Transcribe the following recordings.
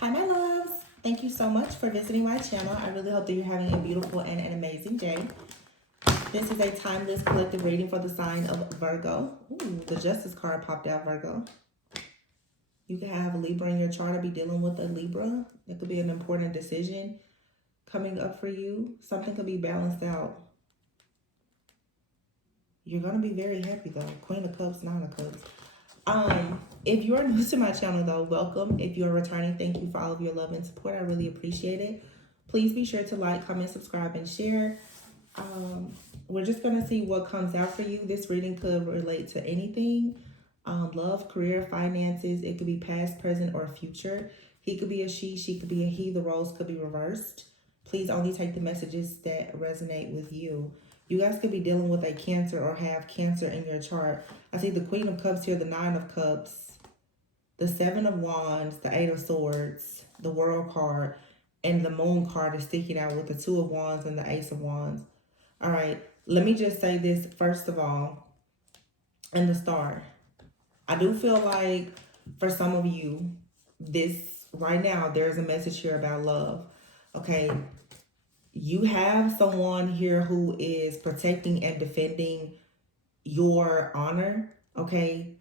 Hi, my loves. Thank you so much for visiting my channel. I really hope that you're having a beautiful and an amazing day. This is a timeless collective reading for the sign of Virgo. Ooh, the Justice card popped out, Virgo. You can have a Libra in your chart or be dealing with a Libra. It could be an important decision coming up for you. Something could be balanced out. You're going to be very happy, though. Queen of Cups, Nine of Cups. If you are new to my channel though, welcome. If you are returning, thank you for all of your love and support. I really appreciate it. Please be sure to like, comment, subscribe, and share. We're just gonna see what comes out for you. This reading could relate to anything. Love, career, finances. It could be past, present, or future. He could be a she could be a he. The roles could be reversed. Please only take the messages that resonate with you. You guys could be dealing with a Cancer or have Cancer in your chart. I see the Queen of Cups here, the Nine of Cups, the Seven of Wands, the Eight of Swords, the World card, and the Moon card is sticking out with the Two of Wands and the Ace of Wands. All right, let me just say this first of all, and the Star. I do feel like for some of you, this right now, there's a message here about love. Okay, you have someone here who is protecting and defending your honor, okay?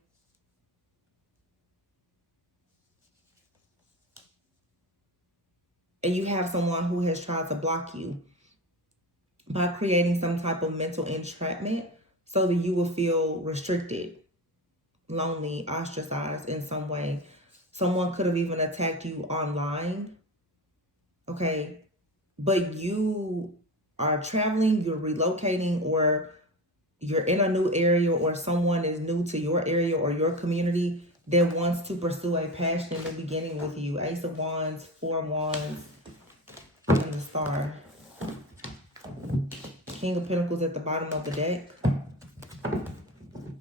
And you have someone who has tried to block you by creating some type of mental entrapment so that you will feel restricted, lonely, ostracized in some way. Someone could have even attacked you online, okay? But you are traveling, you're relocating, or you're in a new area, or someone is new to your area or your community that wants to pursue a passion in the beginning with you. Ace of Wands, Four of Wands, and the Star. King of Pentacles at the bottom of the deck.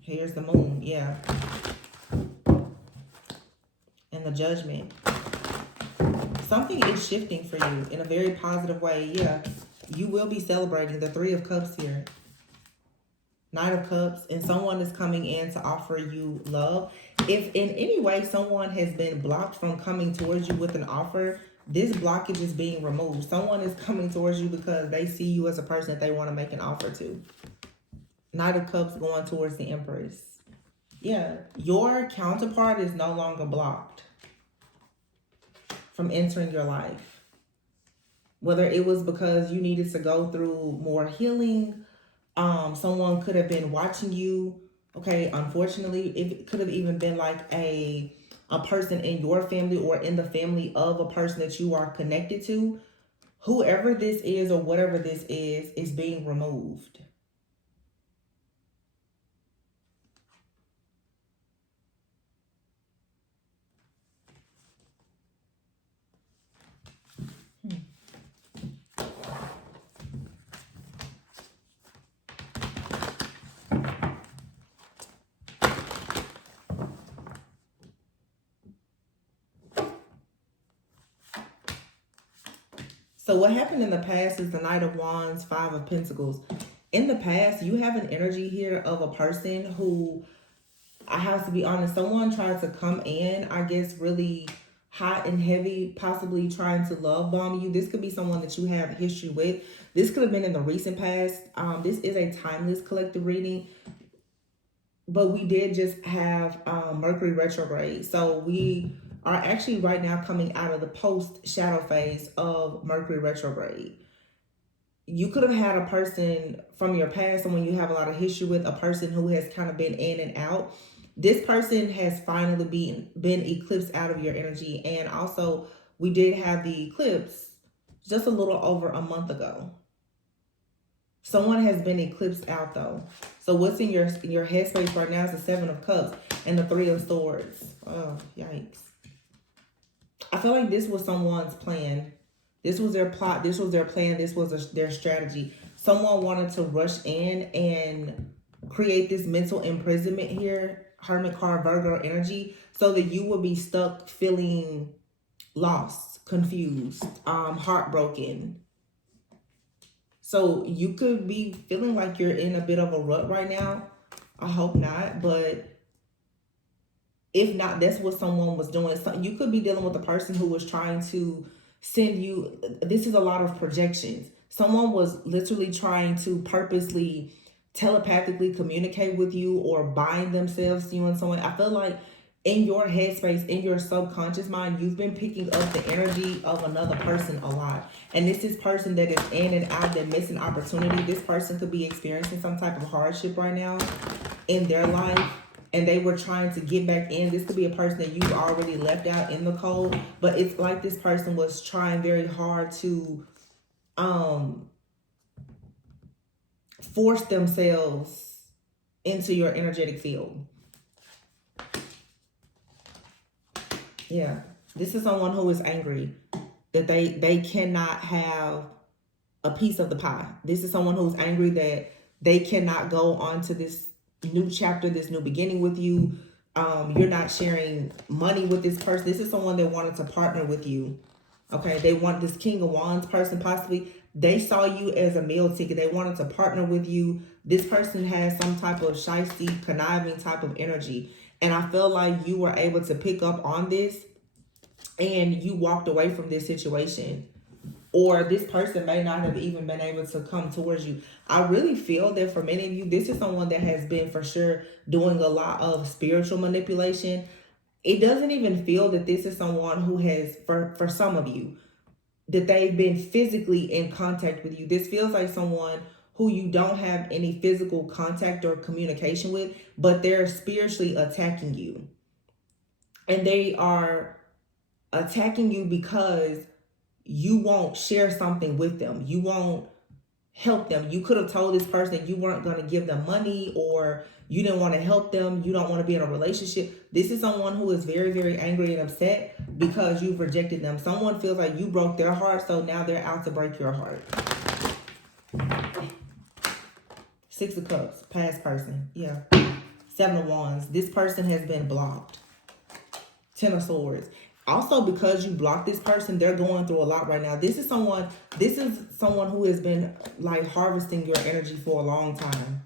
Here's the Moon, yeah. And the Judgment. Something is shifting for you in a very positive way, yeah. You will be celebrating the Three of Cups here. Knight of Cups, and someone is coming in to offer you love. If in any way someone has been blocked from coming towards you with an offer, this blockage is being removed. Someone is coming towards you because they see you as a person that they want to make an offer to. Knight of Cups going towards the Empress. Yeah, your counterpart is no longer blocked from entering your life. Whether it was because you needed to go through more healing, someone could have been watching you. Okay, unfortunately, it could have even been like a person in your family or in the family of a person that you are connected to. Whoever this is or whatever this is being removed. So what happened in the past is the Knight of Wands, Five of Pentacles. In the past, you have an energy here of a person who, I have to be honest, someone tried to come in, I guess, really hot and heavy, possibly trying to love bomb you. This could be someone that you have history with. This could have been in the recent past. This is a timeless collective reading. But we did just have Mercury retrograde. So we are actually right now coming out of the post-shadow phase of Mercury retrograde. You could have had a person from your past, someone you have a lot of history with, a person who has kind of been in and out. This person has finally been eclipsed out of your energy. And also, we did have the eclipse just a little over a month ago. Someone has been eclipsed out though. So what's in your headspace right now is the Seven of Cups and the Three of Swords. Oh, yikes. I feel like this was someone's plan. This was their plot. This was their plan. This was their strategy. Someone wanted to rush in and create this mental imprisonment here. Hermit card, Virgo energy. So that you will be stuck feeling lost, confused, heartbroken. So you could be feeling like you're in a bit of a rut right now. I hope not, but If not, that's what someone was doing. So you could be dealing with a person who was trying to send you, this is a lot of projections. Someone was literally trying to purposely telepathically communicate with you or bind themselves to you in some way. I feel like in your headspace, in your subconscious mind, you've been picking up the energy of another person a lot. And this is person that is in and out, that missing opportunity. This person could be experiencing some type of hardship right now in their life, and they were trying to get back in. This could be a person that you've already left out in the cold, but it's like this person was trying very hard to force themselves into your energetic field. Yeah, this is someone who is angry that they cannot have a piece of the pie. This is someone who's angry that they cannot go on to this new chapter, this new beginning with you. You're not sharing money with this person. This is someone that wanted to partner with you. Okay, they want this King of Wands person, possibly. They saw you as a meal ticket. They wanted to partner with you. This person has some type of shisty, conniving type of energy. And I feel like you were able to pick up on this and you walked away from this situation. Or this person may not have even been able to come towards you. I really feel that for many of you, this is someone that has been for sure doing a lot of spiritual manipulation. It doesn't even feel that this is someone who has, for some of you, that they've been physically in contact with you. This feels like someone who you don't have any physical contact or communication with, but they're spiritually attacking you. And they are attacking you because you won't share something with them. You won't help them. You could have told this person you weren't going to give them money, or you didn't want to help them. You don't want to be in a relationship. This is someone who is very, very angry and upset because you've rejected them. Someone feels like you broke their heart, so now they're out to break your heart. Six of Cups, past person. Yeah. Seven of Wands. This person has been blocked. Ten of Swords. Also, because you blocked this person, they're going through a lot right now. This is someone who has been like harvesting your energy for a long time.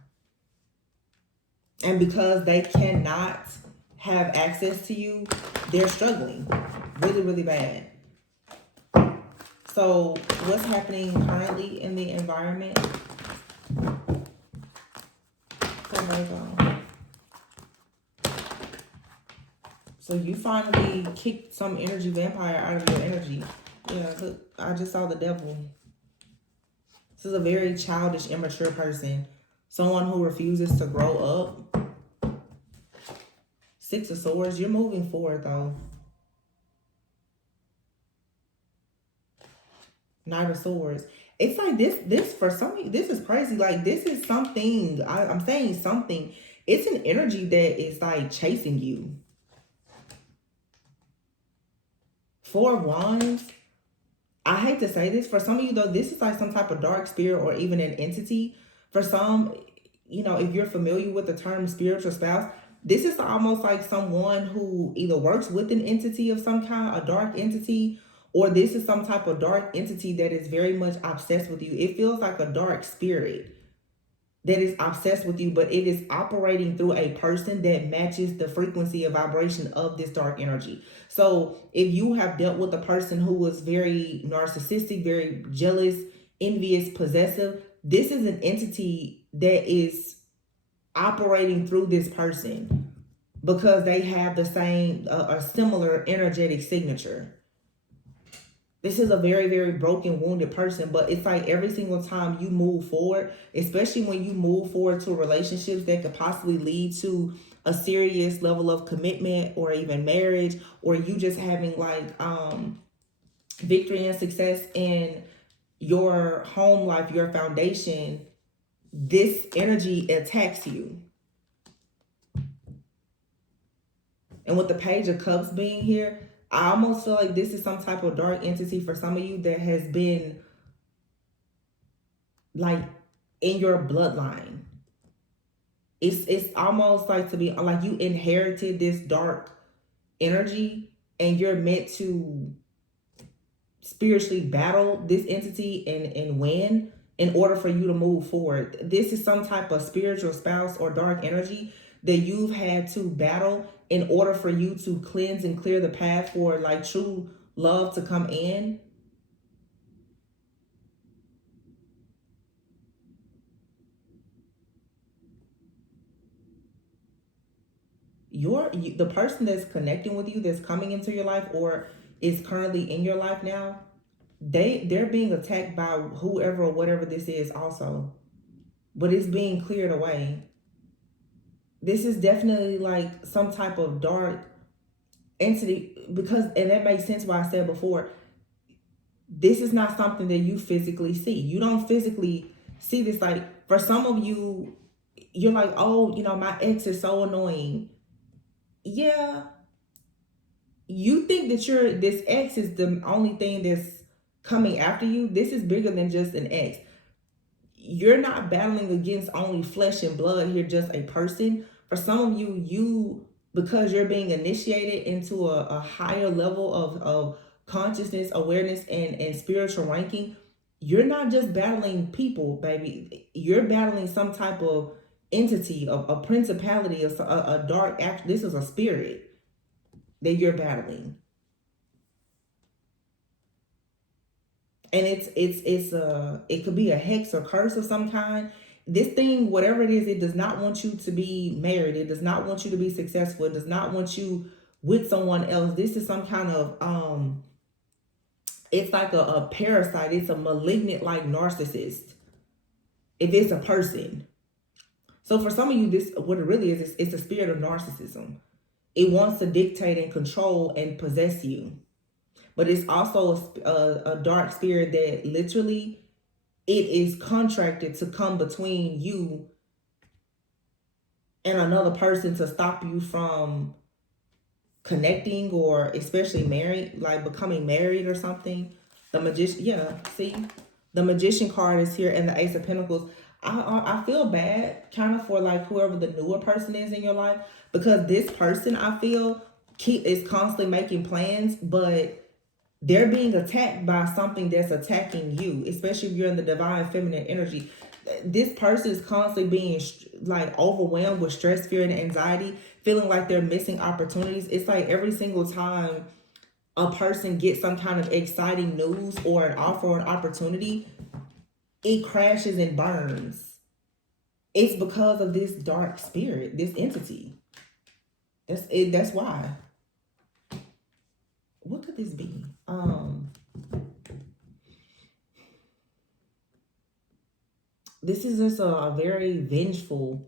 And because they cannot have access to you, they're struggling really, really bad. So what's happening currently in the environment? So you finally kicked some energy vampire out of your energy. Yeah, I just saw the devil. This is a very childish, immature person. Someone who refuses to grow up. Six of Swords. You're moving forward, though. Knight of Swords. It's like this for some of you, this is crazy. Like, this is something, I'm saying something. It's an energy that is like chasing you. Four of Wands. I hate to say this. For some of you, though, this is like some type of dark spirit or even an entity. For some, you know, if you're familiar with the term spiritual spouse, this is almost like someone who either works with an entity of some kind, a dark entity, or this is some type of dark entity that is very much obsessed with you. It feels like a dark spirit that is obsessed with you, but it is operating through a person that matches the frequency of vibration of this dark energy. So if you have dealt with a person who was very narcissistic, very jealous, envious, possessive, this is an entity that is operating through this person because they have the same, a similar energetic signature. This is a very, very broken, wounded person, but it's like every single time you move forward, especially when you move forward to relationships that could possibly lead to a serious level of commitment or even marriage, or you just having like victory and success in your home life, your foundation, this energy attacks you. And with the Page of Cups being here, I almost feel like this is some type of dark entity for some of you that has been like in your bloodline. It's almost like to be like you inherited this dark energy and you're meant to spiritually battle this entity and win in order for you to move forward. This is some type of spiritual spouse or dark energy that you've had to battle in order for you to cleanse and clear the path for like true love to come in. The person that's connecting with you, that's coming into your life or is currently in your life now, they're being attacked by whoever or whatever this is also, but it's being cleared away. This is definitely like some type of dark entity, because, and that makes sense why I said before, this is not something that you physically see. You don't physically see this. Like for some of you, you're like, oh, my ex is so annoying. Yeah, you think that this ex is the only thing that's coming after you. This is bigger than just an ex. You're not battling against only flesh and blood here, just a person. For some of you, because you're being initiated into a higher level of consciousness, awareness, and spiritual ranking, you're not just battling people, baby. You're battling some type of entity, a principality, a dark act. This is a spirit that you're battling. And it could be a hex or curse of some kind. This thing, whatever it is, it does not want you to be married. It does not want you to be successful. It does not want you with someone else. This is some kind of it's like a parasite. It's a malignant like narcissist, if it's a person. So for some of you, this, what it really is, it's a spirit of narcissism. It wants to dictate and control and possess you. But it's also a dark spirit that literally, it is contracted to come between you and another person to stop you from connecting, or especially married, like becoming married or something. The magician, yeah, see, the magician card is here, and the Ace of Pentacles. I feel bad kind of for like whoever the newer person is in your life, because this person, I feel, is constantly making plans, but they're being attacked by something that's attacking you, especially if you're in the divine feminine energy. This person is constantly being like overwhelmed with stress, fear, and anxiety, feeling like they're missing opportunities. It's like every single time a person gets some kind of exciting news or an offer or an opportunity, it crashes and burns. It's because of this dark spirit, this entity. That's it. That's why. What could this be? This is just a very vengeful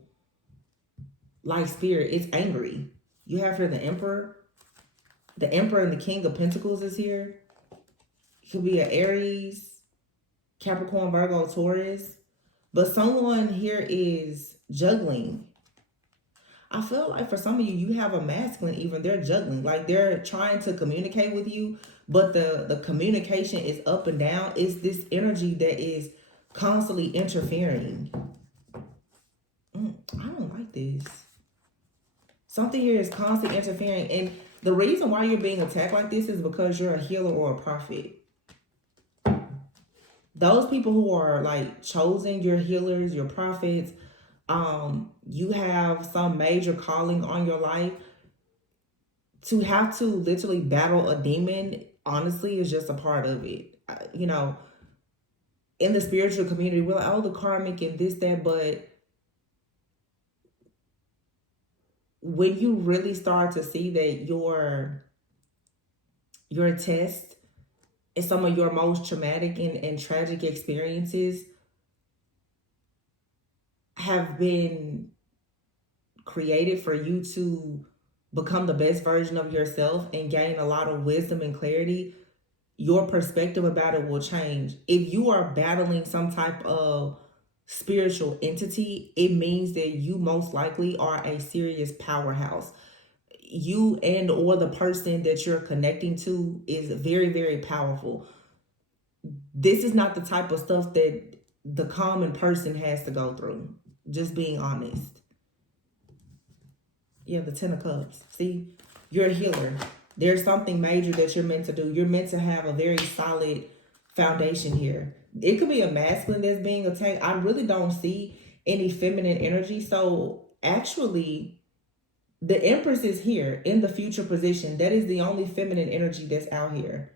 like spirit. It's angry. You have here the Emperor. The Emperor and the King of Pentacles is here. It could be an Aries, Capricorn, Virgo, Taurus. But someone here is juggling. I feel like for some of you, you have a masculine even. They're juggling. Like they're trying to communicate with you, but the communication is up and down. It's this energy that is constantly interfering. I don't like this. Something here is constantly interfering. And the reason why you're being attacked like this is because you're a healer or a prophet. Those people who are like chosen, you're healers, you're prophets, you have some major calling on your life. To have to literally battle a demon, honestly, is just a part of it. In the spiritual community, we're like, oh, the karmic and this, that, but when you really start to see that your test and some of your most traumatic and tragic experiences have been created for you to become the best version of yourself and gain a lot of wisdom and clarity, your perspective about it will change. If you are battling some type of spiritual entity, it means that you most likely are a serious powerhouse. You and or the person that you're connecting to is very, very powerful. This is not the type of stuff that the common person has to go through. Just being honest. Yeah, the Ten of Cups. See, you're a healer. There's something major that you're meant to do. You're meant to have a very solid foundation here. It could be a masculine that's being attacked. I really don't see any feminine energy. So actually, The Empress is here in the future position. That is the only feminine energy that's out here.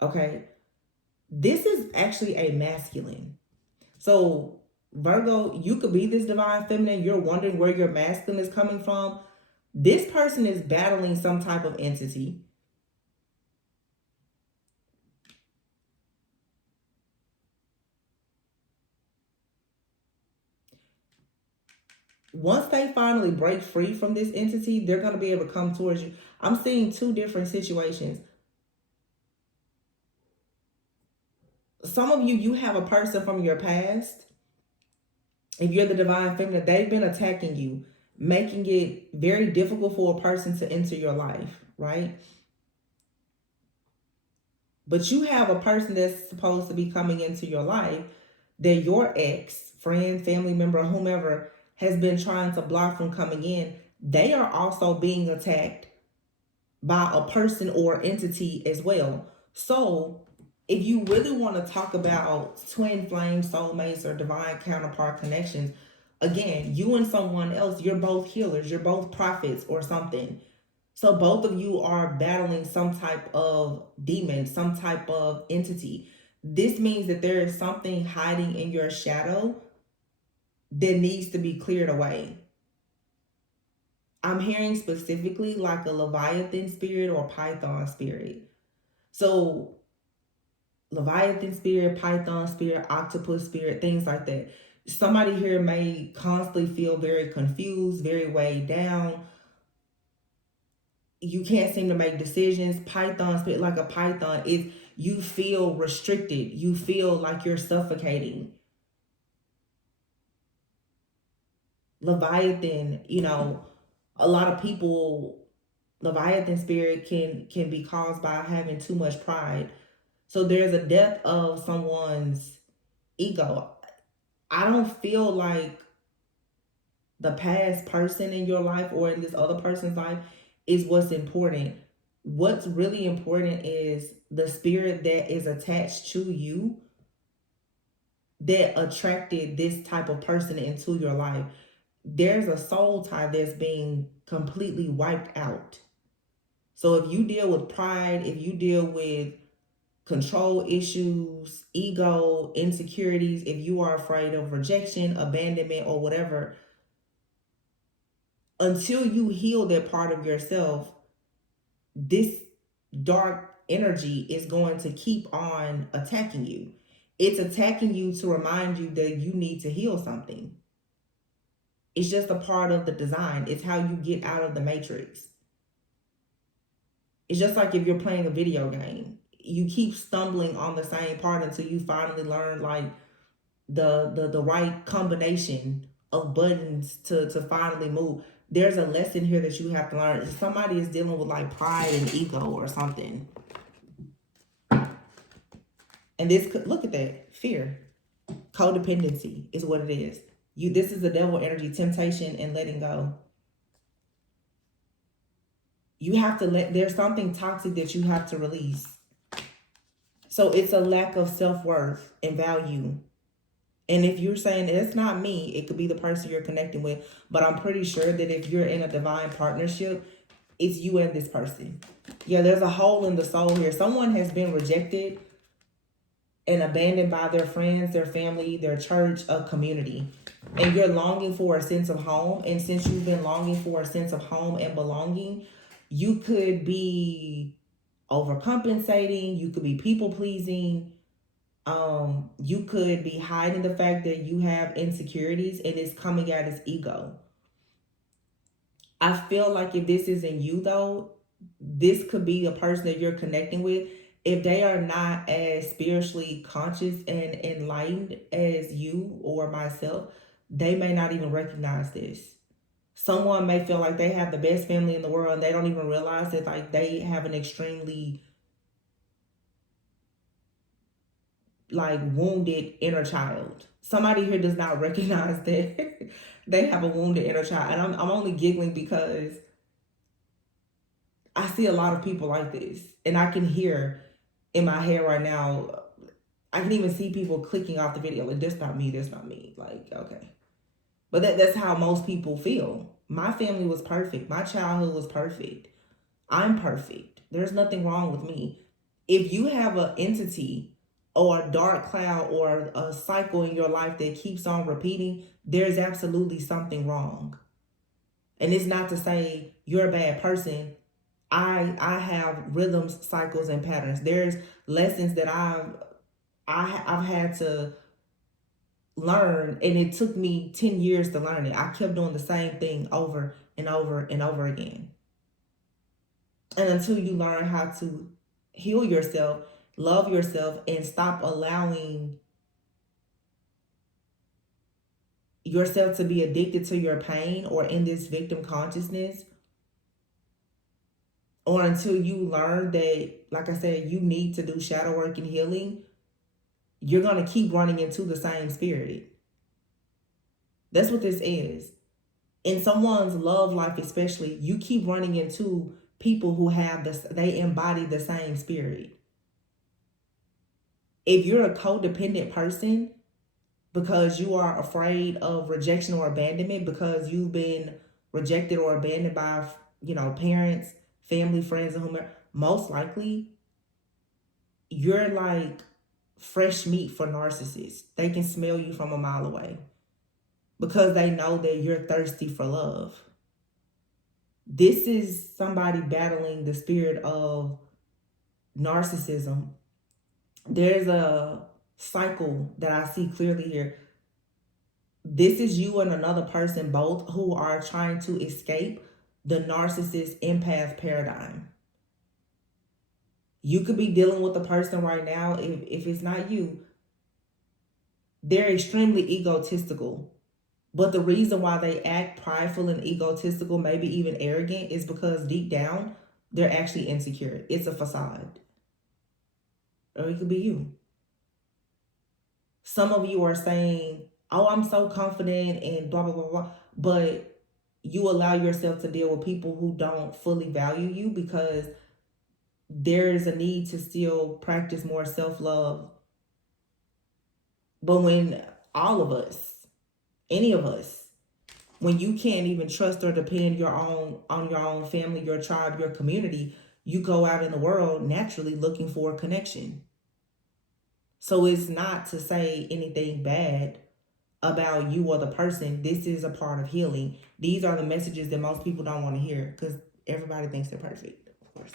Okay. This is actually a masculine. So, Virgo, you could be this divine feminine. You're wondering where your masculine is coming from. This person is battling some type of entity. Once they finally break free from this entity, they're going to be able to come towards you. I'm seeing two different situations. Some of you, you have a person from your past. If you're the divine feminine, they've been attacking you, making it very difficult for a person to enter your life, right? But you have a person that's supposed to be coming into your life that your ex, friend, family member, whomever has been trying to block from coming in. They are also being attacked by a person or entity as well. So, if you really want to talk about twin flame soulmates or divine counterpart connections, again, you and someone else, you're both healers, you're both prophets or something. So both of you are battling some type of demon, some type of entity. This means that there is something hiding in your shadow that needs to be cleared away. I'm hearing specifically like a Leviathan spirit or Python spirit. So Leviathan spirit, Python spirit, octopus spirit, things like that. Somebody here may constantly feel very confused, very weighed down. You can't seem to make decisions. Python spirit, like a python, is you feel restricted. You feel like you're suffocating. Leviathan, a lot of people, Leviathan spirit can be caused by having too much pride. So there's a death of someone's ego. I don't feel like the past person in your life or in this other person's life is what's important. What's really important is the spirit that is attached to you that attracted this type of person into your life. There's a soul tie that's being completely wiped out. So if you deal with pride, if you deal with control issues, ego, insecurities, if you are afraid of rejection, abandonment, or whatever, until you heal that part of yourself, this dark energy is going to keep on attacking you. It's attacking you to remind you that you need to heal something. It's just a part of the design. It's how you get out of the matrix. It's just like if you're playing a video game. You keep stumbling on the same part until you finally learn like the right combination of buttons to finally move. There's a lesson here that you have to learn. Somebody is dealing with like pride and ego or something. And this could, look at that, fear. Codependency is what it is. This is the devil energy, temptation and letting go. You have to there's something toxic that you have to release. So it's a lack of self-worth and value. And if you're saying it's not me, it could be the person you're connecting with. But I'm pretty sure that if you're in a divine partnership, it's you and this person. Yeah, there's a hole in the soul here. Someone has been rejected and abandoned by their friends, their family, their church, a community. And you're longing for a sense of home. And since you've been longing for a sense of home and belonging, you could be overcompensating. You could be people pleasing. You could be hiding the fact that you have insecurities and it's coming out as ego. I feel like if this isn't you though, this could be a person that you're connecting with. If they are not as spiritually conscious and enlightened as you or myself, they may not even recognize this. Someone may feel like they have the best family in the world and they don't even realize that like they have an extremely like wounded inner child. Somebody here does not recognize that they have a wounded inner child. And I'm only giggling because I see a lot of people like this. And I can hear in my head right now, I can even see people clicking off the video. Like, that's not me, that's not me. Like, okay. But that's how most people feel. My family was perfect. My childhood was perfect. I'm perfect. There's nothing wrong with me. If you have an entity or a dark cloud or a cycle in your life that keeps on repeating, there's absolutely something wrong. And it's not to say you're a bad person. I have rhythms, cycles, and patterns. There's lessons that I've had to learn, and it took me 10 years to learn it. I kept doing the same thing over and over and over again. And until you learn how to heal yourself, love yourself, and stop allowing yourself to be addicted to your pain or in this victim consciousness, or until you learn that, like I said, you need to do shadow work and healing, you're going to keep running into the same spirit. That's what this is. In someone's love life, especially, you keep running into people who have this, they embody the same spirit. If you're a codependent person because you are afraid of rejection or abandonment because you've been rejected or abandoned by, parents, family, friends, and whomever, most likely you're like fresh meat for narcissists. They can smell you from a mile away because they know that you're thirsty for love. This is somebody battling the spirit of narcissism. There's a cycle that I see clearly here. This is you and another person both who are trying to escape the narcissist empath paradigm. You could be dealing with a person right now, if it's not you, they're extremely egotistical. But the reason why they act prideful and egotistical, maybe even arrogant, is because deep down, they're actually insecure. It's a facade. Or it could be you. Some of you are saying, oh, I'm so confident and blah, blah, blah, blah. But you allow yourself to deal with people who don't fully value you because there is a need to still practice more self-love. But when all of us, any of us, when you can't even trust or depend on your own family, your tribe, your community, you go out in the world naturally looking for a connection. So it's not to say anything bad about you or the person. This is a part of healing. These are the messages that most people don't want to hear because everybody thinks they're perfect, of course.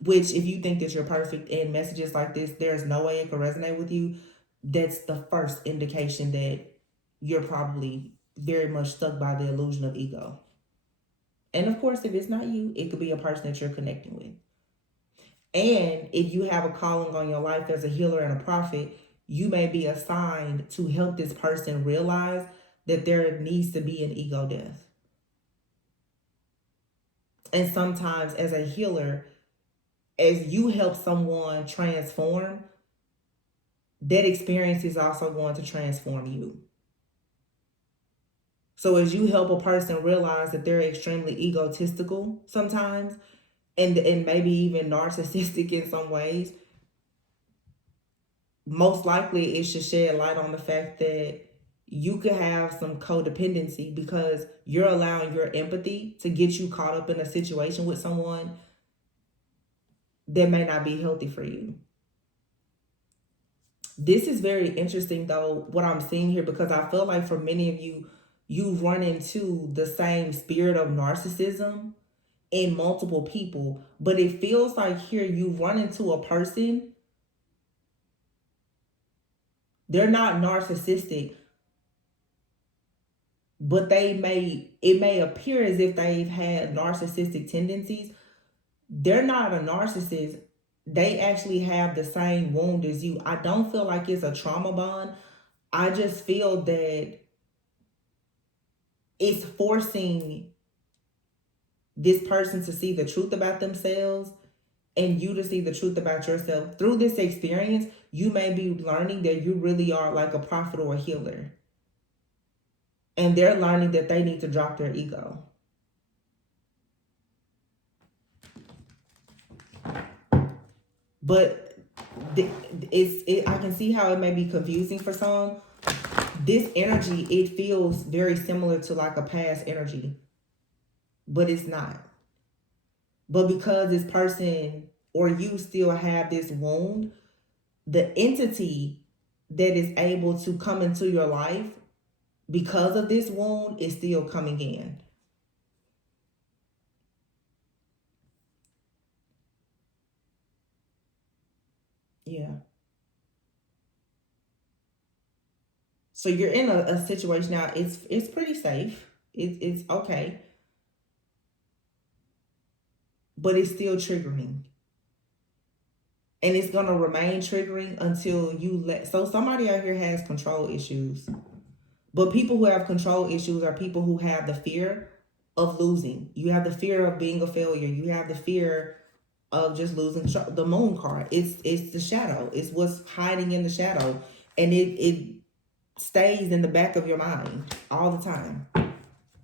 Which, if you think that you're perfect and messages like this, there's no way it can resonate with you, that's the first indication that you're probably very much stuck by the illusion of ego. And of course, if it's not you, it could be a person that you're connecting with. And if you have a calling on your life as a healer and a prophet, you may be assigned to help this person realize that there needs to be an ego death. And sometimes as a healer, as you help someone transform, that experience is also going to transform you. So as you help a person realize that they're extremely egotistical sometimes, and maybe even narcissistic in some ways, most likely it should shed light on the fact that you could have some codependency because you're allowing your empathy to get you caught up in a situation with someone that may not be healthy for you. This is very interesting though, what I'm seeing here, because I feel like for many of you, you run into the same spirit of narcissism in multiple people, but it feels like here you run into a person, they're not narcissistic, but it may appear as if they've had narcissistic tendencies. They're not a narcissist. They actually have the same wound as you. I don't feel like it's a trauma bond. I just feel that it's forcing this person to see the truth about themselves and you to see the truth about yourself. Through this experience, you may be learning that you really are like a prophet or a healer. And they're learning that they need to drop their ego. But I can see how it may be confusing for some. This energy, it feels very similar to like a past energy, but it's not. But because this person or you still have this wound, the entity that is able to come into your life because of this wound is still coming in. Yeah. So you're in a situation now. It's pretty safe. It's okay, but it's still triggering, and it's gonna remain triggering until you let. So somebody out here has control issues, but people who have control issues are people who have the fear of losing. You have the fear of being a failure. You have the fear of just losing the moon card. It's the shadow. It's what's hiding in the shadow, and it stays in the back of your mind all the time.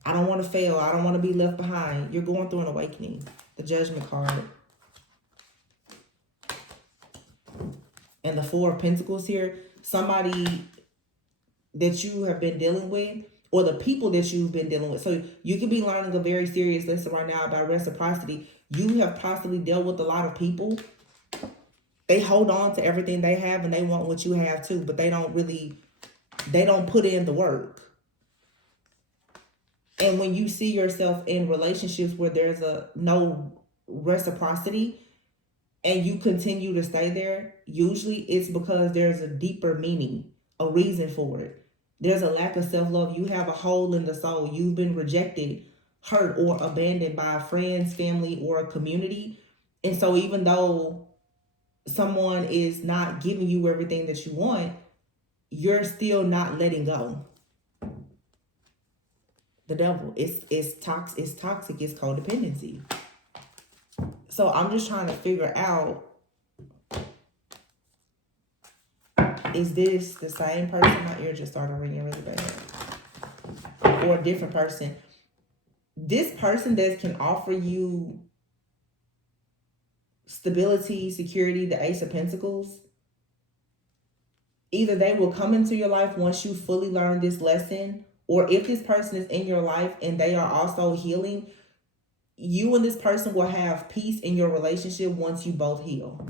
I don't want to fail. I don't want to be left behind. You're going through an awakening. The Judgment card. And the Four of Pentacles here. Somebody that you have been dealing with, or the people that you've been dealing with. So you could be learning a very serious lesson right now about reciprocity. You have possibly dealt with a lot of people. They hold on to everything they have and they want what you have too, but they don't put in the work. And when you see yourself in relationships where there's no reciprocity and you continue to stay there, usually it's because there's a deeper meaning, a reason for it. There's a lack of self-love. You have a hole in the soul. You've been rejected, hurt, or abandoned by friends, family, or a community. And so even though someone is not giving you everything that you want, you're still not letting go. The devil. It's toxic. It's codependency. So I'm just trying to figure out, is this the same person? My ear just started ringing really bad. Or a different person. This person that can offer you stability, security, the Ace of Pentacles, either they will come into your life once you fully learn this lesson, or if this person is in your life and they are also healing, you and this person will have peace in your relationship once you both heal.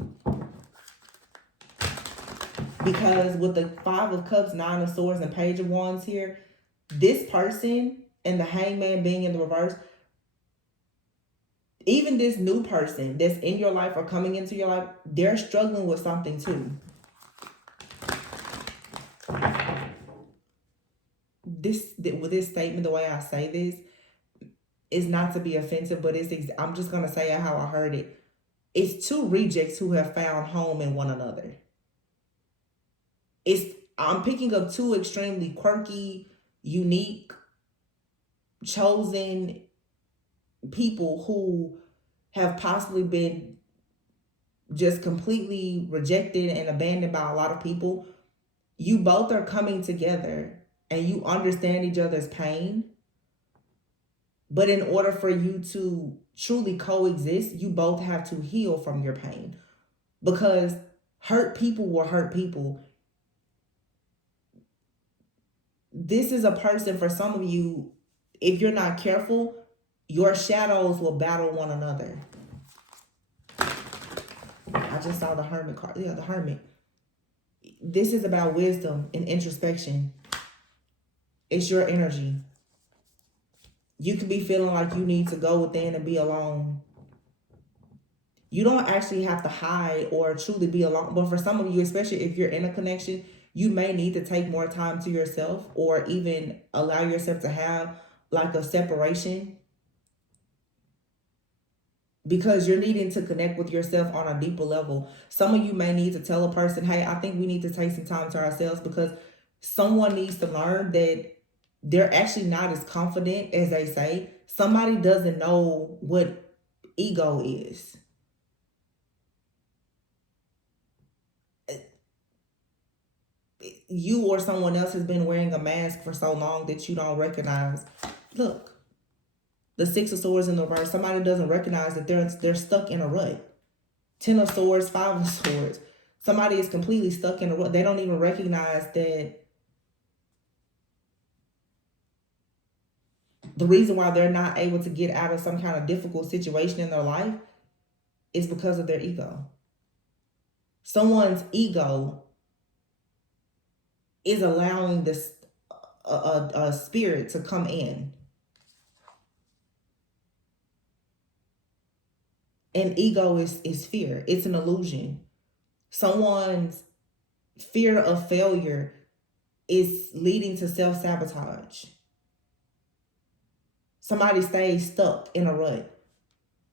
Because with the Five of Cups, Nine of Swords, and Page of Wands here, this person and the Hangman being in the reverse, even this new person that's in your life or coming into your life, they're struggling with something too. With this statement, the way I say this is not to be offensive, but I'm just going to say it how I heard it. It's two rejects who have found home in one another. I'm picking up two extremely quirky, unique, chosen people who have possibly been just completely rejected and abandoned by a lot of people. You both are coming together and you understand each other's pain. But in order for you to truly coexist, you both have to heal from your pain. Because hurt people will hurt people. This is a person, for some of you, if you're not careful, your shadows will battle one another. I just saw the Hermit card. Yeah, the Hermit. This is about wisdom and introspection. It's your energy. You could be feeling like you need to go within and be alone. You don't actually have to hide or truly be alone. But for some of you, especially if you're in a connection, you may need to take more time to yourself, or even allow yourself to have like a separation, because you're needing to connect with yourself on a deeper level. Some of you may need to tell a person, hey, I think we need to take some time to ourselves, because someone needs to learn that they're actually not as confident as they say. Somebody doesn't know what ego is. You or someone else has been wearing a mask for so long that you don't recognize. Look, the Six of Swords in the reverse. Somebody doesn't recognize that they're stuck in a rut. 10 of Swords, 5 of Swords. Somebody is completely stuck in a rut. They don't even recognize that the reason why they're not able to get out of some kind of difficult situation in their life is because of their ego. Someone's ego is allowing this a spirit to come in. And ego is fear. It's an illusion. Someone's fear of failure is leading to self-sabotage. Somebody stays stuck in a rut.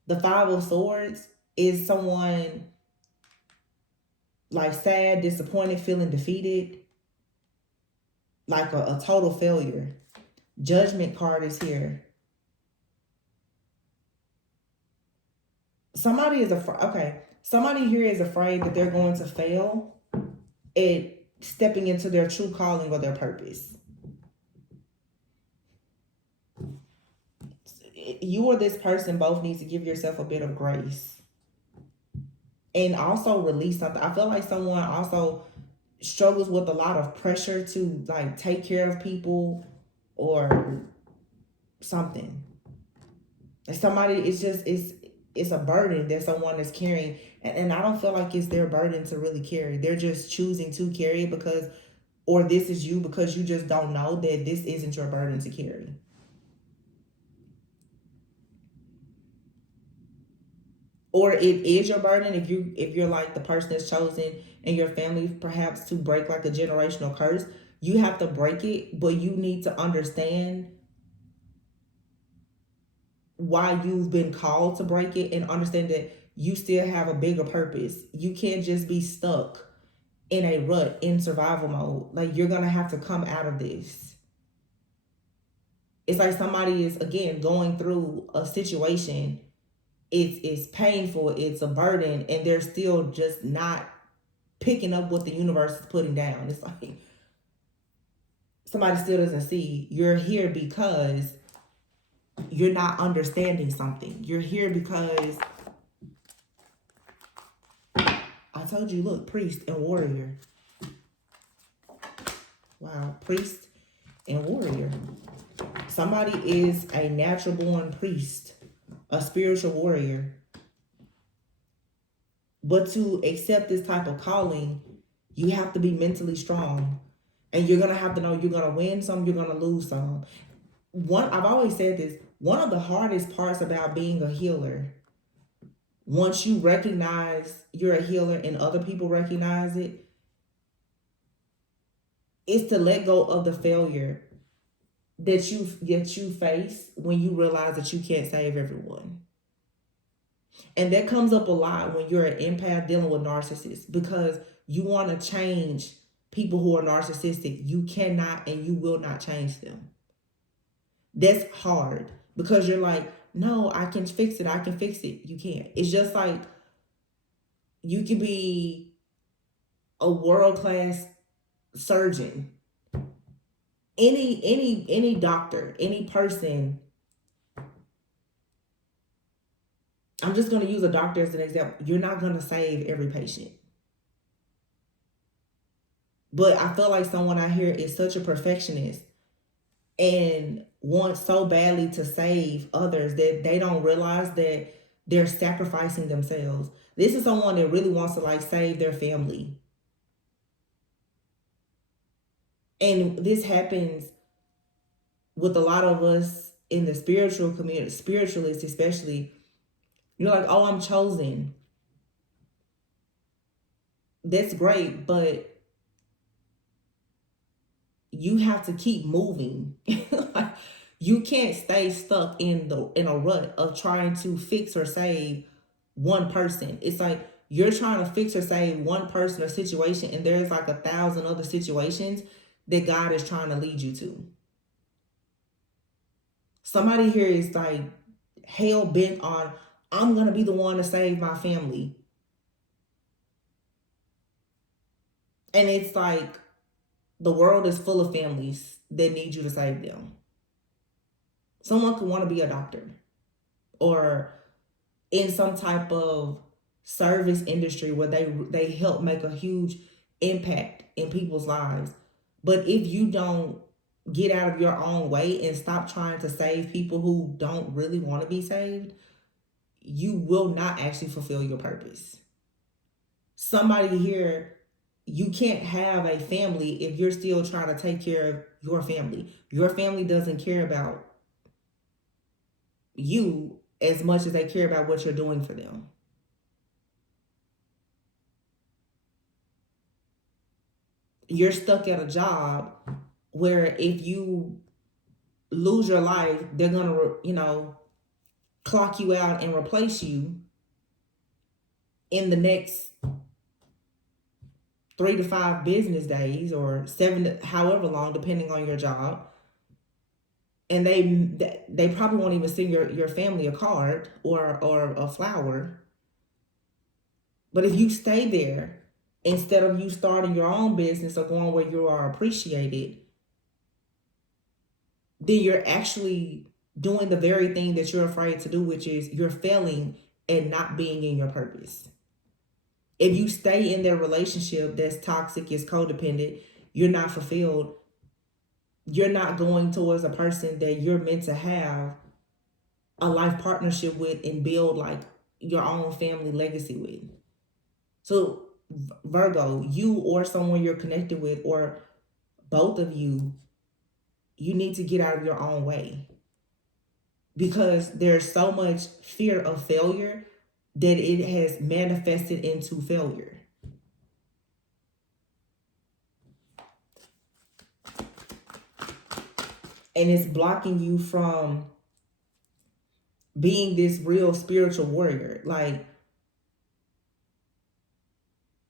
The Five of Swords is someone like sad, disappointed, feeling defeated, like a total failure. Judgment card is here. Somebody is afraid. Okay, somebody here is afraid that they're going to fail at stepping into their true calling or their purpose. You or this person both needs to give yourself a bit of grace and also release something. I feel like someone also struggles with a lot of pressure to like take care of people or something. Like somebody, it's a burden that someone is carrying, and I don't feel like it's their burden to really carry. They're just choosing to carry it because, or this is you because you just don't know that this isn't your burden to carry. Or it is your burden if you're like the person that's chosen in your family perhaps to break like a generational curse. You have to break it, but you need to understand why you've been called to break it and understand that you still have a bigger purpose. You can't just be stuck in a rut in survival mode. Like you're gonna have to come out of this. It's like somebody is again going through a situation. It's painful, it's a burden, and they're still just not picking up what the universe is putting down. It's like somebody still doesn't see you're here because you're not understanding something. You're here because I told you, look, priest and warrior. Wow, priest and warrior. Somebody is a natural born priest, a spiritual warrior. But to accept this type of calling, you have to be mentally strong. And you're going to have to know you're going to win some, you're going to lose some. I've always said this, one of the hardest parts about being a healer, once you recognize you're a healer and other people recognize it, is to let go of the failure that you face when you realize that you can't save everyone. And that comes up a lot when you're an empath dealing with narcissists because you want to change people who are narcissistic. You cannot and you will not change them. That's hard because you're like, no, I can fix it. I can fix it. You can't. It's just like you can be a world-class surgeon. Any doctor, any person. I'm just going to use a doctor as an example. You're not going to save every patient. But I feel like someone out here is such a perfectionist and wants so badly to save others that they don't realize that they're sacrificing themselves. This is someone that really wants to like save their family. And this happens with a lot of us in the spiritual community, spiritualists especially. You're like, oh, I'm chosen. That's great, but you have to keep moving. You can't stay stuck in a rut of trying to fix or save one person. It's like you're trying to fix or save one person or situation, and there's like 1,000 other situations that God is trying to lead you to. Somebody here is like hell bent on, I'm gonna be the one to save my family. And it's like the world is full of families that need you to save them. Someone could want to be a doctor or in some type of service industry where they help make a huge impact in people's lives. But if you don't get out of your own way and stop trying to save people who don't really want to be saved, you will not actually fulfill your purpose. Somebody here, you can't have a family if you're still trying to take care of your family. Your family doesn't care about you as much as they care about what you're doing for them. You're stuck at a job where if you lose your life, they're gonna, clock you out and replace you in the next 3 to 5 business days or 7 however long, depending on your job. And they probably won't even send your family a card or a flower. But if you stay there instead of you starting your own business or going where you are appreciated, then you're actually doing the very thing that you're afraid to do, which is you're failing and not being in your purpose. If you stay in their relationship that's toxic, is codependent, you're not fulfilled, you're not going towards a person that you're meant to have a life partnership with and build like your own family legacy with. So Virgo, you or someone you're connected with, or both of you, you need to get out of your own way, because there's so much fear of failure that it has manifested into failure. And it's blocking you from being this real spiritual warrior. Like,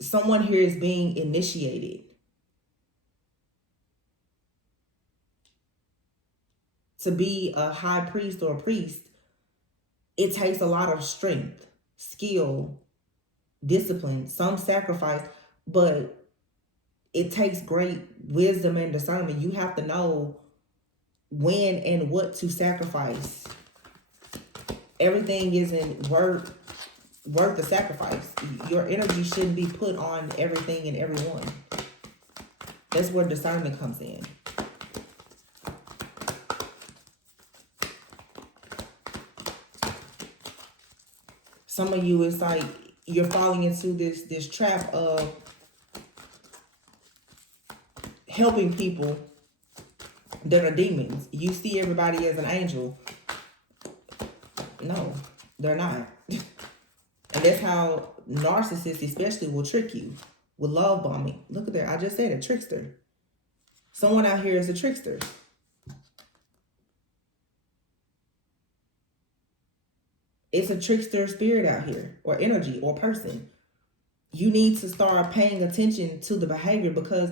someone here is being initiated to be a high priest or a priest. It takes a lot of strength, skill, discipline, some sacrifice, but it takes great wisdom and discernment. You have to know when and what to sacrifice. Everything isn't worth the sacrifice. Your energy shouldn't be put on everything and everyone. That's where discernment comes in. Some of you, it's like you're falling into this trap of helping people that are demons. You see everybody as an angel. No, they're not. And that's how narcissists especially will trick you with love bombing. Look at that. I just said a trickster. Someone out here is a trickster. It's a trickster spirit out here, or energy, or person. You need to start paying attention to the behavior, because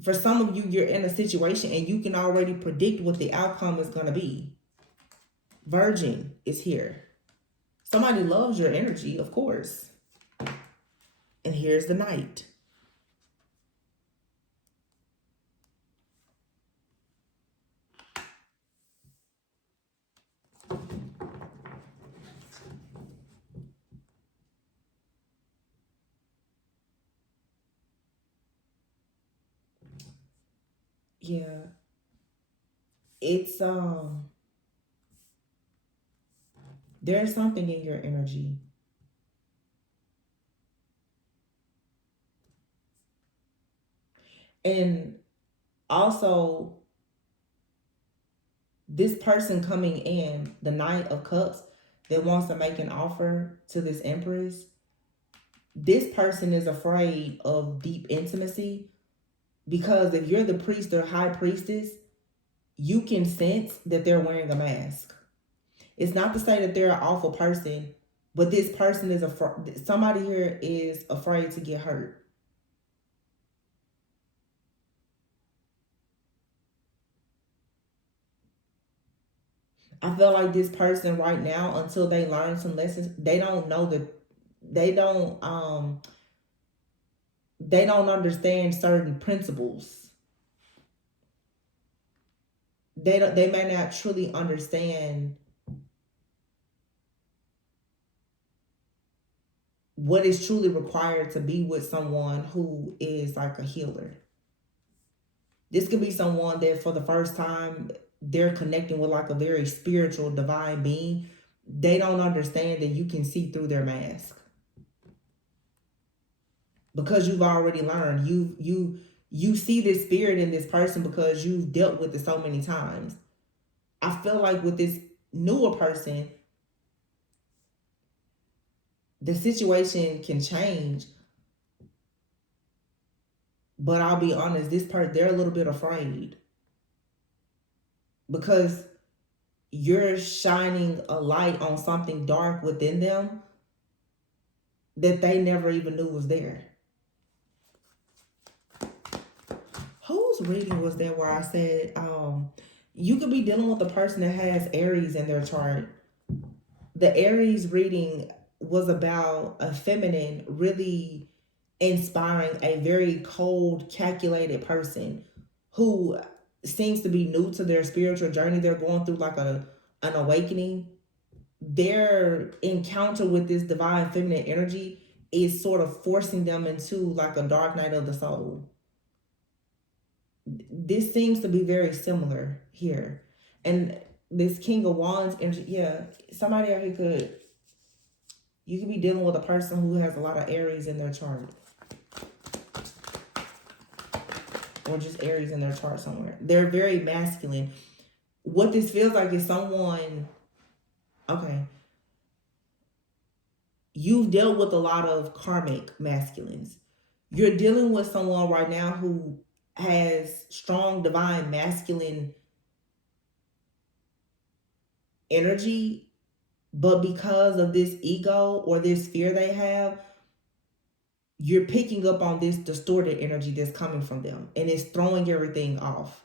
for some of you, you're in a situation and you can already predict what the outcome is going to be. Virgin is here. Somebody loves your energy, of course. And here's the Knight. Yeah. It's there's something in your energy. And also, this person coming in, the Knight of Cups, that wants to make an offer to this Empress, this person is afraid of deep intimacy, because if you're the priest or high priestess, you can sense that they're wearing a mask. It's not to say that they're an awful person, but this person is somebody here is afraid to get hurt. I feel like this person right now, until they learn some lessons, they don't know that they don't understand certain principles. They may not truly understand what is truly required to be with someone who is like a healer. This could be someone that for the first time they're connecting with like a very spiritual divine being. They don't understand that you can see through their mask because you've already learned. You see this spirit in this person because you've dealt with it so many times. I feel like with this newer person, the situation can change, but I'll be honest, this part they're a little bit afraid because you're shining a light on something dark within them that they never even knew was there. Whose reading was that where I said you could be dealing with a person that has Aries in their chart? The Aries reading was about a feminine, really inspiring, a very cold, calculated person who seems to be new to their spiritual journey. They're going through like an awakening. Their encounter with this divine feminine energy is sort of forcing them into like a dark night of the soul. This seems to be very similar here. And this King of Wands energy, yeah, somebody out here you could be dealing with a person who has a lot of Aries in their chart. Or just Aries in their chart somewhere. They're very masculine. What this feels like is someone, okay, you've dealt with a lot of karmic masculines. You're dealing with someone right now who has strong divine masculine energy, but because of this ego or this fear they have, you're picking up on this distorted energy that's coming from them, and it's throwing everything off.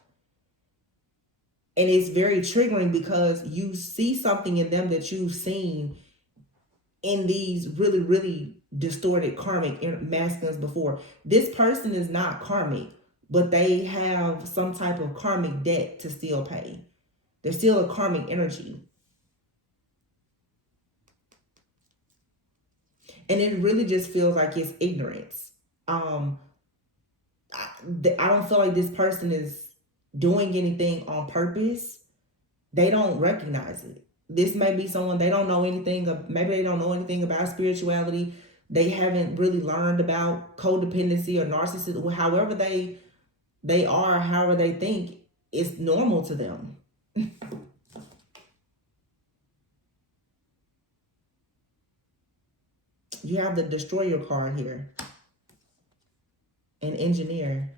And it's very triggering because you see something in them that you've seen in these really, really distorted karmic masculines before. This person is not karmic, but they have some type of karmic debt to still pay. They're still a karmic energy. And it really just feels like it's ignorance. I don't feel like this person is doing anything on purpose. They don't recognize it. This may be someone they don't know anything of. Maybe they don't know anything about spirituality. They haven't really learned about codependency or narcissism. However they are, however they think, it's normal to them. You have the Destroyer card here. An Engineer.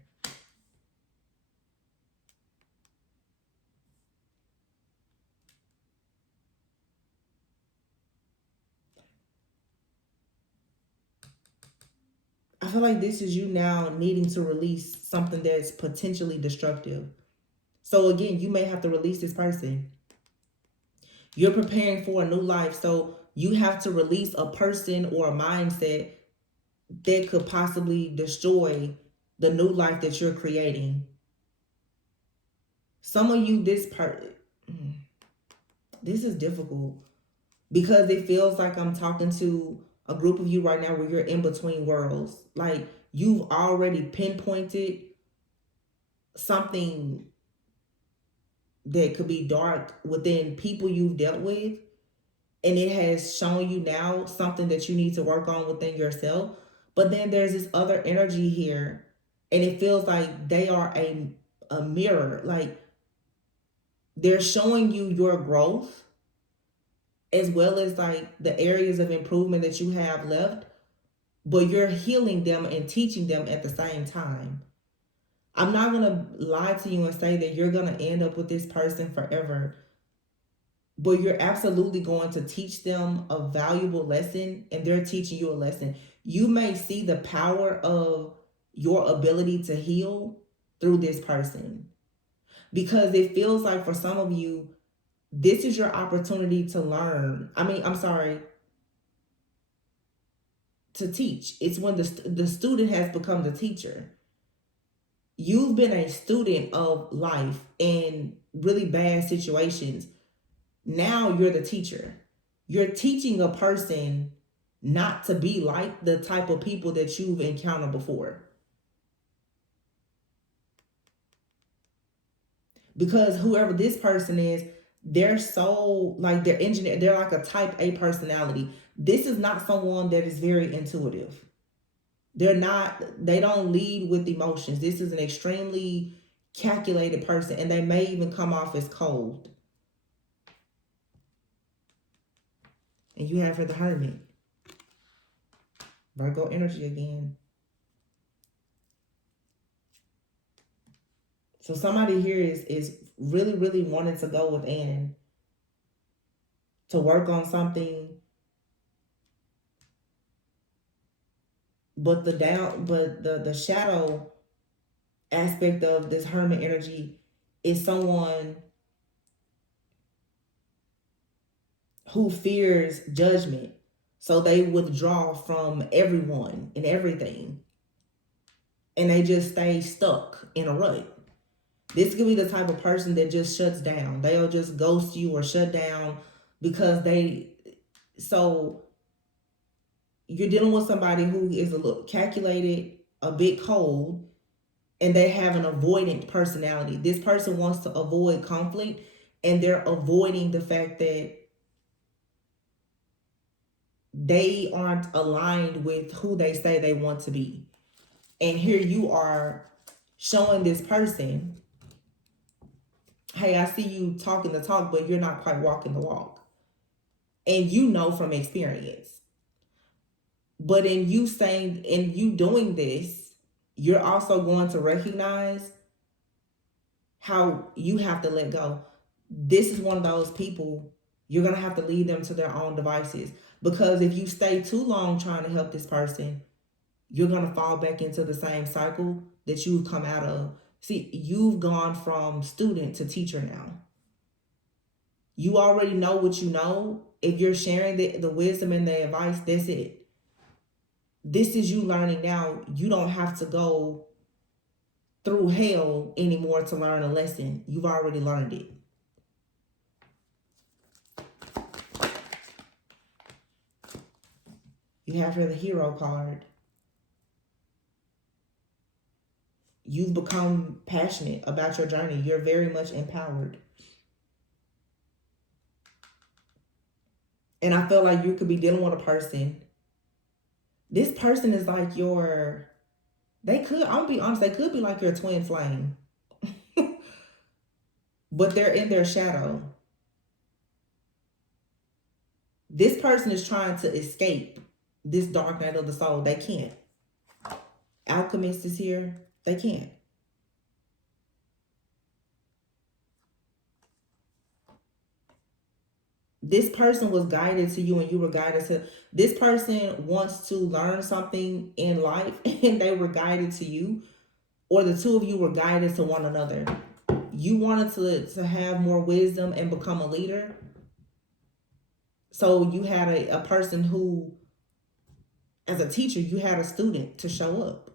I feel like this is you now needing to release something that's potentially destructive. So again, you may have to release this person. You're preparing for a new life. So you have to release a person or a mindset that could possibly destroy the new life that you're creating. Some of you, this is difficult because it feels like I'm talking to a group of you right now where you're in between worlds. Like you've already pinpointed something that could be dark within people you've dealt with, and it has shown you now something that you need to work on within yourself. But then there's this other energy here, and it feels like they are a mirror. Like they're showing you your growth as well as like the areas of improvement that you have left, but you're healing them and teaching them at the same time. I'm not going to lie to you and say that you're going to end up with this person forever, but you're absolutely going to teach them a valuable lesson, and they're teaching you a lesson. You may see the power of your ability to heal through this person, because it feels like for some of you, this is your opportunity to learn. To teach. It's when the student has become the teacher. You've been a student of life in really bad situations. Now you're the teacher. You're teaching a person not to be like the type of people that you've encountered before. Because whoever this person is, they're so like they're engineer, they're like a type A personality. This is not someone that is very intuitive. They don't lead with emotions. This is an extremely calculated person, and they may even come off as cold. And you have for the Hermit. Virgo energy again. So somebody here is really, really wanting to go within to work on something. But the shadow aspect of this Hermit energy is someone who fears judgment. So they withdraw from everyone and everything. And they just stay stuck in a rut. This could be the type of person that just shuts down. They'll just ghost you or shut down because so you're dealing with somebody who is a little calculated, a bit cold, and they have an avoidant personality. This person wants to avoid conflict, and they're avoiding the fact that they aren't aligned with who they say they want to be. And here you are showing this person, hey, I see you talking the talk, but you're not quite walking the walk. And you know from experience. But in you doing this, you're also going to recognize how you have to let go. This is one of those people, you're going to have to lead them to their own devices. Because if you stay too long trying to help this person, you're going to fall back into the same cycle that you've come out of. See, you've gone from student to teacher now. You already know what you know. If you're sharing the wisdom and the advice, that's it. This is you learning now. You don't have to go through hell anymore to learn a lesson. You've already learned it. You have here the Hero card. You've become passionate about your journey. You're very much empowered. And I feel like you could be dealing with a person. This person is like I'm gonna be honest, they could be like your twin flame. But they're in their shadow. This person is trying to escape this dark night of the soul. They can't. Alchemist is here. They can't. This person was guided to you and you were guided to. This person wants to learn something in life and they were guided to you, or the two of you were guided to one another. You wanted to have more wisdom and become a leader. So you had a person who, as a teacher, you had a student to show up.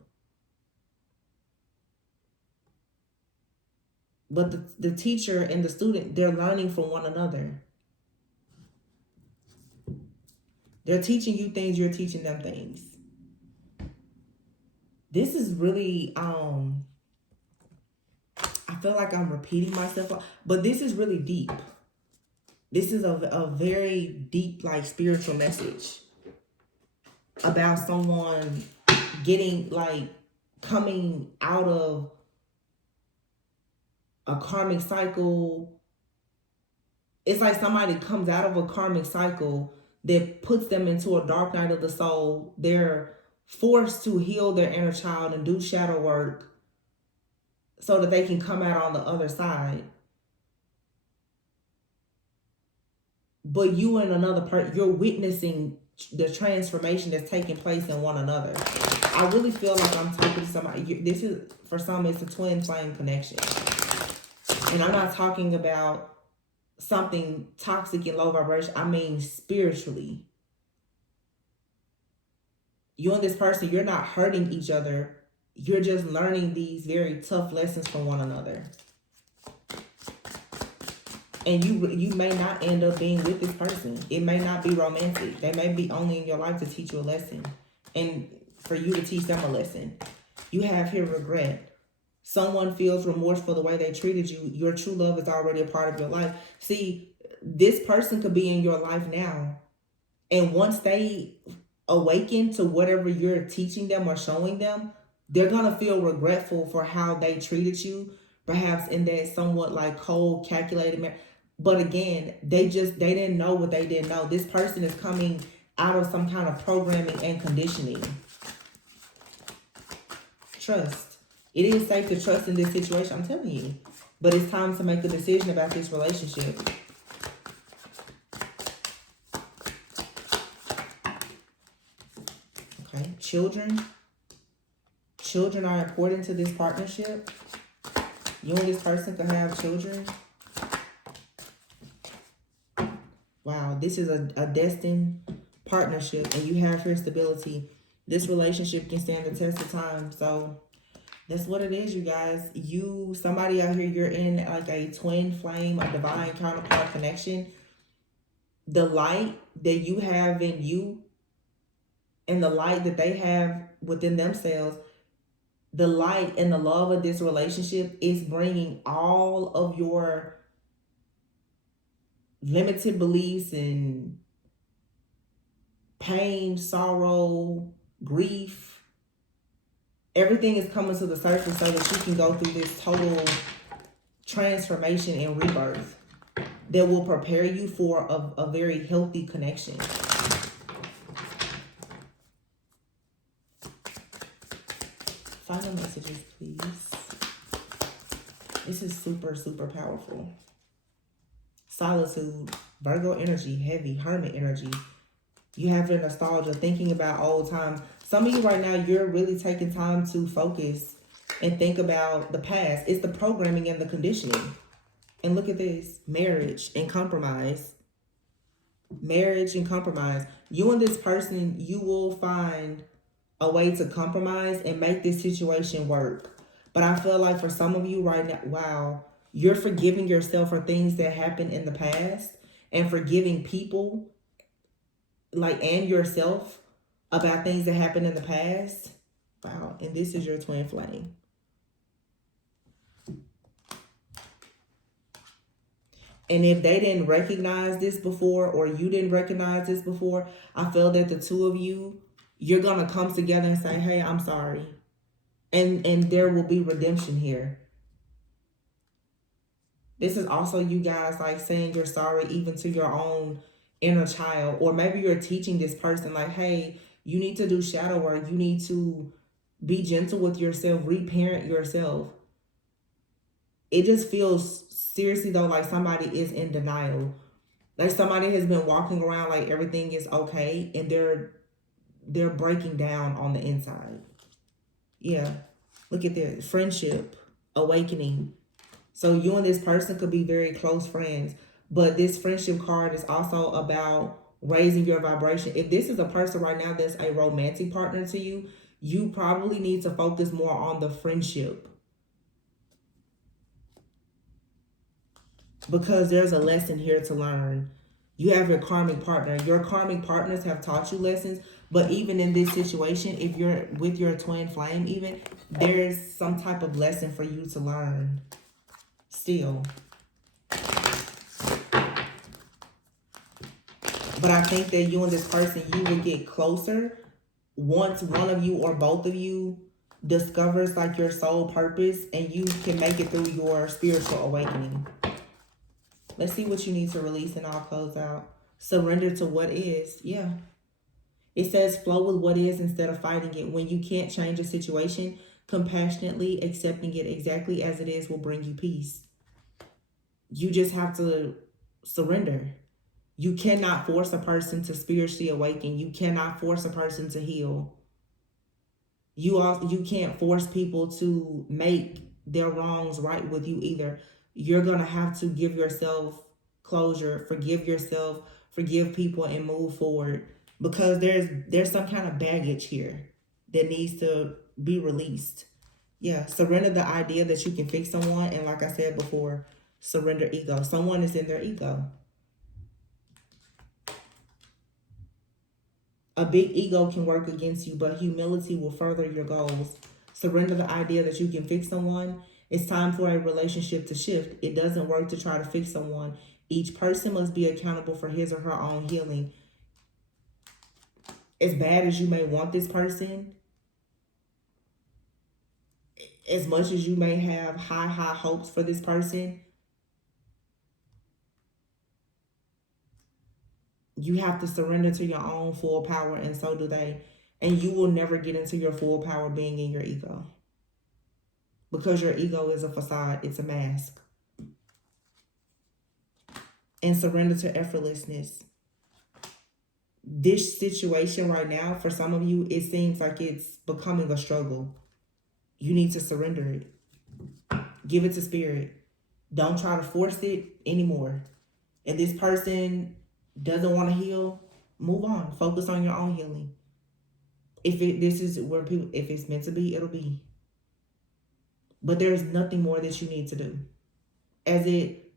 But the teacher and the student, they're learning from one another. They're teaching you things, you're teaching them things. This is really, I feel like I'm repeating myself, but this is really deep. This is a very deep, like, spiritual message about someone getting, like, coming out of a karmic cycle. It's like somebody comes out of a karmic cycle that puts them into a dark night of the soul. They're forced to heal their inner child and do shadow work so that they can come out on the other side. But you and another person, you're witnessing the transformation that's taking place in one another. I really feel like I'm talking to somebody. This is, for some, it's a twin flame connection. And I'm not talking about something toxic and low vibration. I mean spiritually. You and this person, you're not hurting each other. You're just learning these very tough lessons from one another. And you may not end up being with this person. It may not be romantic. They may be only in your life to teach you a lesson, and for you to teach them a lesson. You have here regret. Someone feels remorse for the way they treated you. Your true love is already a part of your life. See, this person could be in your life now, and once they awaken to whatever you're teaching them or showing them, they're gonna feel regretful for how they treated you, perhaps in that somewhat like cold, calculated manner. But again, they didn't know what they didn't know. This person is coming out of some kind of programming and conditioning. Trust. It is safe to trust in this situation, I'm telling you. But it's time to make a decision about this relationship. Okay, children. Children are important to this partnership. You and this person could have children. Wow, this is a destined partnership, and you have here stability. This relationship can stand the test of time. So that's what it is, you guys. Somebody out here, you're in like a twin flame, a divine counterpart connection. The light that you have in you and the light that they have within themselves, the light and the love of this relationship is bringing all of your limited beliefs and pain, sorrow, grief. Everything is coming to the surface so that you can go through this total transformation and rebirth that will prepare you for a very healthy connection. Final messages, please. This is super, super powerful. Solitude, Virgo energy, heavy, hermit energy. You have your nostalgia, thinking about old times. Some of you right now, you're really taking time to focus and think about the past. It's the programming and the conditioning. And look at this, marriage and compromise. Marriage and compromise. You and this person, you will find a way to compromise and make this situation work. But I feel like for some of you right now, wow, you're forgiving yourself for things that happened in the past and forgiving people and yourself about things that happened in the past. Wow. And this is your twin flame. And if they didn't recognize this before, or you didn't recognize this before, I feel that the two of you, you're going to come together and say, hey, I'm sorry. And there will be redemption here. This is also you guys saying you're sorry even to your own inner child. Or maybe you're teaching this person hey, you need to do shadow work. You need to be gentle with yourself, reparent yourself. It just feels seriously though like somebody is in denial. Like somebody has been walking around like everything is okay, and they're breaking down on the inside. Yeah. Look at this. Friendship, awakening. So you and this person could be very close friends, but this friendship card is also about raising your vibration. If this is a person right now that's a romantic partner to you, you probably need to focus more on the friendship, because there's a lesson here to learn. You have your karmic partner. Your karmic partners have taught you lessons, but even in this situation, if you're with your twin flame even, there's some type of lesson for you to learn still. But I think that you and this person, you will get closer once one of you or both of you discovers your soul purpose, and you can make it through your spiritual awakening. Let's see what you need to release, and I'll close out. Surrender to what is. Yeah. It says flow with what is instead of fighting it. When you can't change a situation, compassionately accepting it exactly as it is will bring you peace. You just have to surrender. You cannot force a person to spiritually awaken. You cannot force a person to heal. You can't force people to make their wrongs right with you either. You're going to have to give yourself closure, forgive yourself, forgive people, and move forward, because there's some kind of baggage here that needs to be released. Yeah, surrender the idea that you can fix someone, and like I said before, Surrender ego. Someone is in their ego. A big ego can work against you, but humility will further your goals. Surrender the idea that you can fix someone. It's time for a relationship to shift. It doesn't work to try to fix someone. Each person must be accountable for his or her own healing. As bad as you may want this person, as much as you may have high hopes for this person, you have to surrender to your own full power, and so do they. And you will never get into your full power being in your ego. Because your ego is a facade, it's a mask. And surrender to effortlessness. This situation right now, for some of you, it seems like it's becoming a struggle. You need to surrender it. Give it to spirit. Don't try to force it anymore. If this person doesn't want to heal, move on. Focus on your own healing. If it's meant to be, it'll be. But there's nothing more that you need to do. As it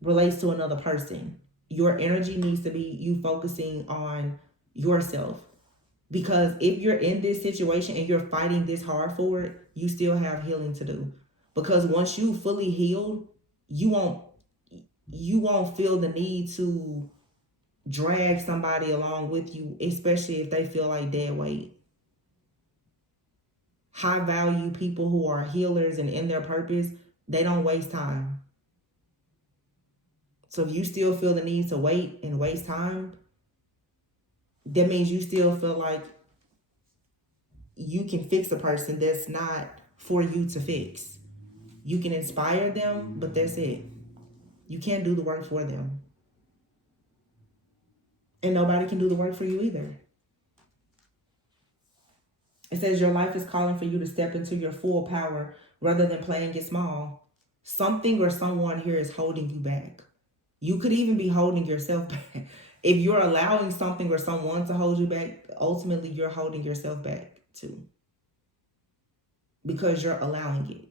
relates to another person, your energy needs to be you focusing on yourself. Because if you're in this situation and you're fighting this hard for it, you still have healing to do. Because once you fully heal, you won't feel the need to drag somebody along with you, especially if they feel like dead weight. High value people who are healers and in their purpose, they don't waste time. So if you still feel the need to wait and waste time, that means you still feel like you can fix a person that's not for you to fix. You can inspire them, but that's it. You can't do the work for them. And nobody can do the work for you either. It says your life is calling for you to step into your full power rather than playing it small. Something or someone here is holding you back. You could even be holding yourself back. If you're allowing something or someone to hold you back, ultimately you're holding yourself back too. Because you're allowing it.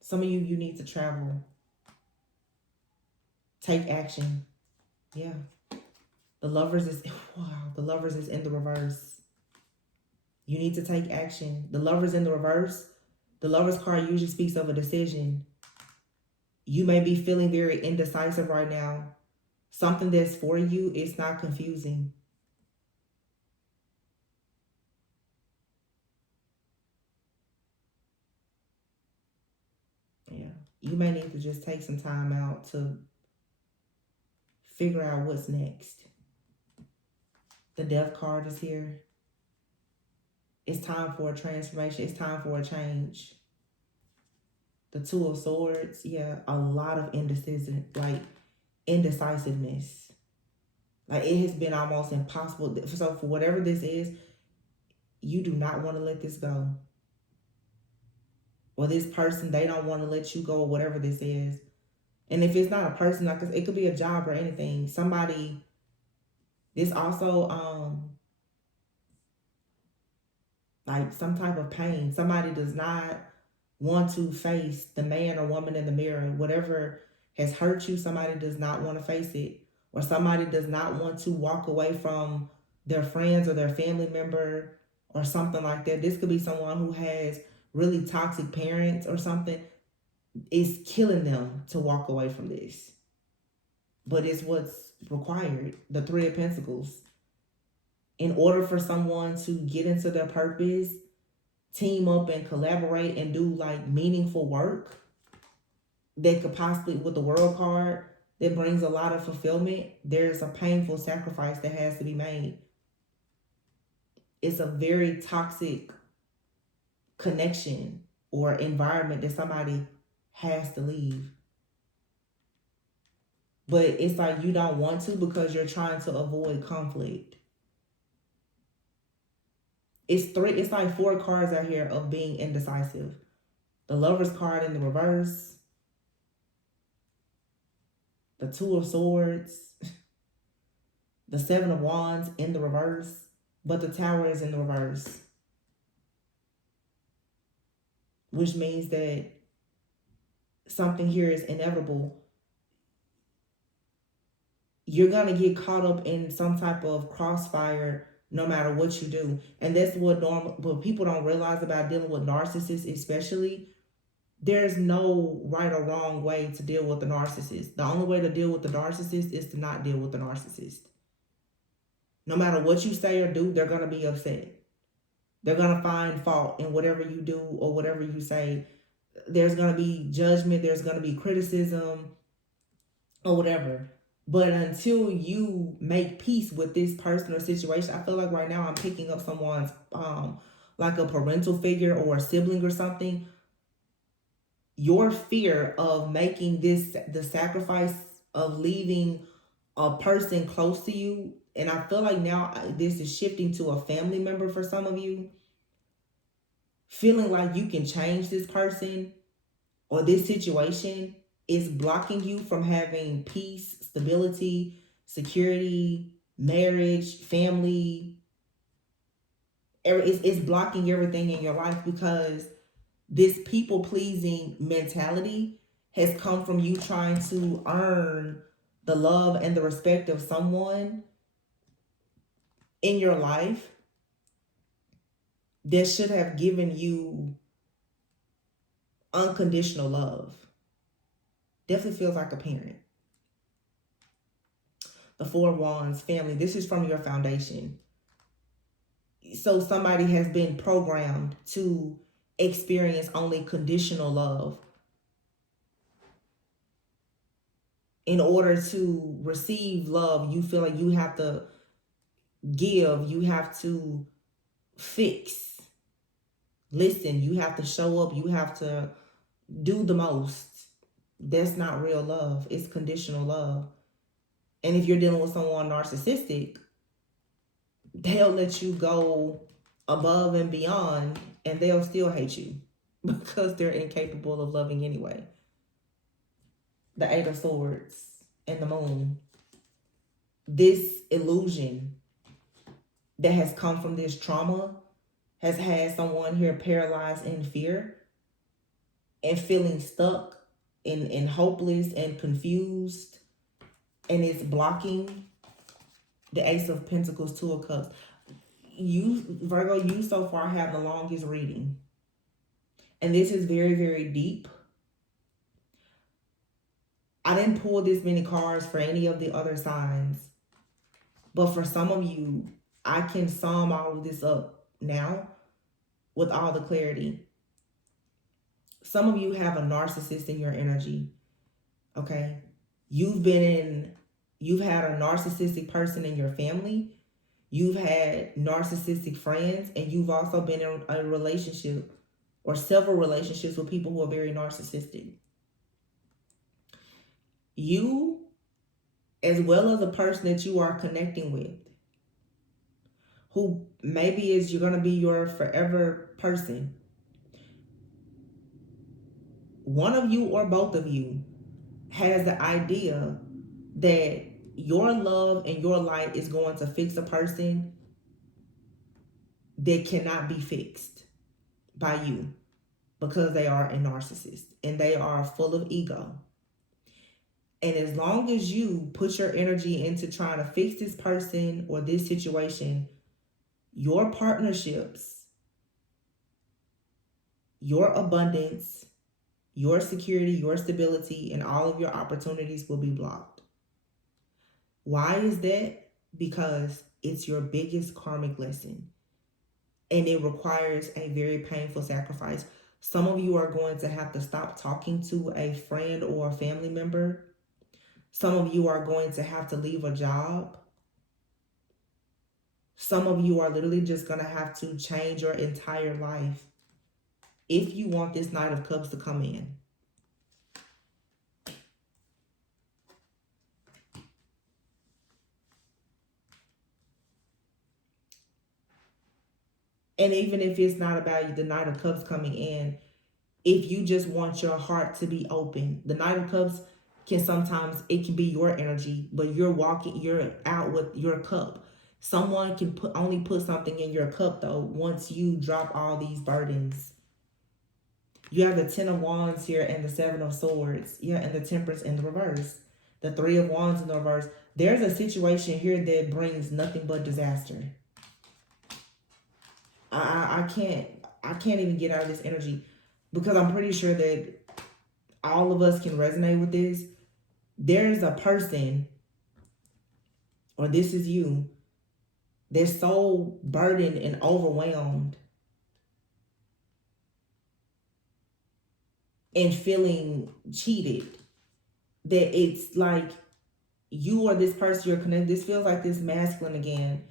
Some of you need to travel. Take action. Yeah. The Lovers is in the reverse. You need to take action. The Lovers in the reverse. The Lovers card usually speaks of a decision. You may be feeling very indecisive right now. Something that's for you, it's not confusing. Yeah. You may need to just take some time out to figure out what's next. The Death card is here. It's time for a transformation. It's time for a change. The Two of Swords, yeah, a lot of indecision, like indecisiveness. Like it has been almost impossible. So for whatever this is, you do not want to let this go. Or this person, they don't want to let you go, or whatever this is. And if it's not a person, like it could be a job or anything. Somebody, this also like some type of pain. Somebody does not want to face the man or woman in the mirror. Whatever has hurt you, somebody does not want to face it. Or somebody does not want to walk away from their friends or their family member or something like that. This could be someone who has really toxic parents or something. It's killing them to walk away from this. But it's what's required. The Three of Pentacles. In order for someone to get into their purpose, team up and collaborate and do like meaningful work that could possibly, with the World card, that brings a lot of fulfillment, there's a painful sacrifice that has to be made. It's a very toxic connection or environment that somebody has to leave. But it's like you don't want to because you're trying to avoid conflict. It's like 4 cards out here of being indecisive. The Lovers card in the reverse. The Two of Swords. The Seven of Wands in the reverse. But the Tower is in the reverse. which means that something here is inevitable. You're going to get caught up in some type of crossfire no matter what you do. And that's what people don't realize about dealing with narcissists, especially. There's no right or wrong way to deal with the narcissist. The only way to deal with the narcissist is to not deal with the narcissist. No matter what you say or do, they're going to be upset. They're going to find fault in whatever you do or whatever you say. There's going to be judgment. There's going to be criticism or whatever. But until you make peace with this person or situation, I feel like right now I'm picking up someone's like a parental figure or a sibling or something. Your fear of making the sacrifice of leaving a person close to you, and I feel like now this is shifting to a family member for some of you, feeling like you can change this person or this situation is blocking you from having peace, stability, security, marriage, family. It's blocking everything in your life because this people-pleasing mentality has come from you trying to earn the love and the respect of someone in your life that should have given you unconditional love. Definitely feels like a parent. The Four of Wands, family. This is from your foundation. So somebody has been programmed to experience only conditional love. In order to receive love, you feel like you have to give, you have to fix, listen, you have to show up, you have to do the most. That's not real love. It's conditional love. And if you're dealing with someone narcissistic, they'll let you go above and beyond and they'll still hate you because they're incapable of loving anyway. The Eight of Swords and the Moon. This illusion that has come from this trauma has had someone here paralyzed in fear and feeling stuck and hopeless and confused, and it's blocking the Ace of Pentacles, Two of Cups. You, Virgo, you so far have the longest reading. And this is very, very deep. I didn't pull this many cards for any of the other signs. But for some of you, I can sum all of this up now with all the clarity. Some of you have a narcissist in your energy. Okay? You've had a narcissistic person in your family. You've had narcissistic friends, and you've also been in a relationship or several relationships with people who are very narcissistic. You, as well as a person that you are connecting with, who maybe you're going to be your forever person. One of you or both of you has the idea that your love and your light is going to fix a person that cannot be fixed by you because they are a narcissist and they are full of ego. And as long as you put your energy into trying to fix this person or this situation, your partnerships, your abundance, your security, your stability, and all of your opportunities will be blocked. Why is that? Because it's your biggest karmic lesson. And it requires a very painful sacrifice. Some of you are going to have to stop talking to a friend or a family member. Some of you are going to have to leave a job. Some of you are literally just going to have to change your entire life if you want this Knight of Cups to come in. And even if it's not about the Knight of Cups coming in, if you just want your heart to be open, the Knight of Cups it can be your energy, but you're out with your cup. Someone can only put something in your cup though once you drop all these burdens. You have the Ten of Wands here and the Seven of Swords. Yeah, and the Temperance in the reverse. The Three of Wands in the reverse. There's a situation here that brings nothing but disaster. I can't even get out of this energy, because I'm pretty sure that all of us can resonate with this. There's a person, or this is you, that's so burdened and overwhelmed and feeling cheated that it's like you or this person you're connected, this feels like this masculine again,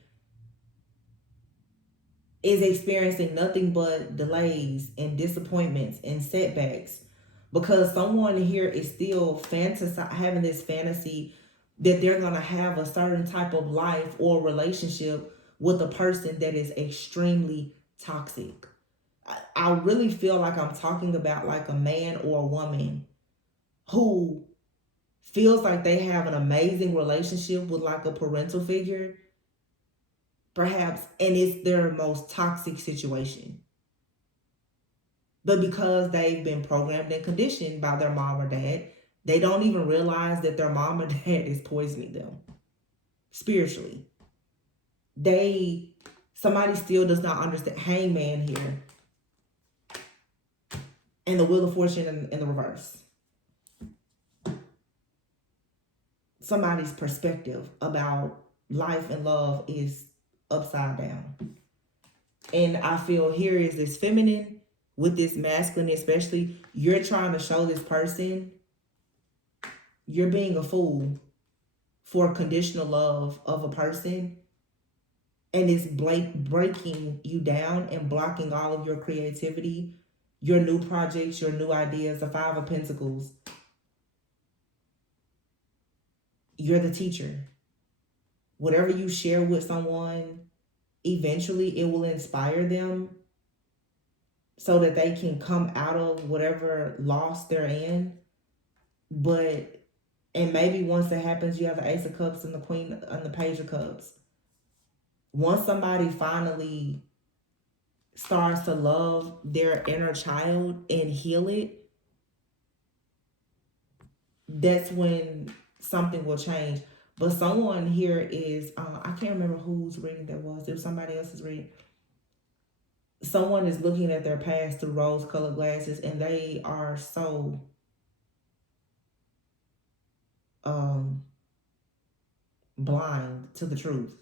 is experiencing nothing but delays and disappointments and setbacks, because someone here is still having this fantasy that they're going to have a certain type of life or relationship with a person that is extremely toxic. I really feel like I'm talking about like a man or a woman who feels like they have an amazing relationship with like a parental figure, perhaps, and it's their most toxic situation. But because they've been programmed and conditioned by their mom or dad, they don't even realize that their mom or dad is poisoning them spiritually. Somebody still does not understand. Hangman here. And the Wheel of Fortune in the reverse. Somebody's perspective about life and love is upside down. And I feel here is this feminine with this masculine, especially. You're trying to show this person you're being a fool for conditional love of a person, and it's breaking you down and blocking all of your creativity, your new projects, your new ideas. The Five of Pentacles. You're the teacher. Whatever you share with someone, eventually it will inspire them so that they can come out of whatever loss they're in. And maybe once it happens, you have the Ace of Cups and the Queen and the Page of Cups. Once somebody finally starts to love their inner child and heal it, that's when something will change. But someone here is, I can't remember whose reading that was. It was somebody else's reading. Someone is looking at their past through rose-colored glasses, and they are so blind to the truth.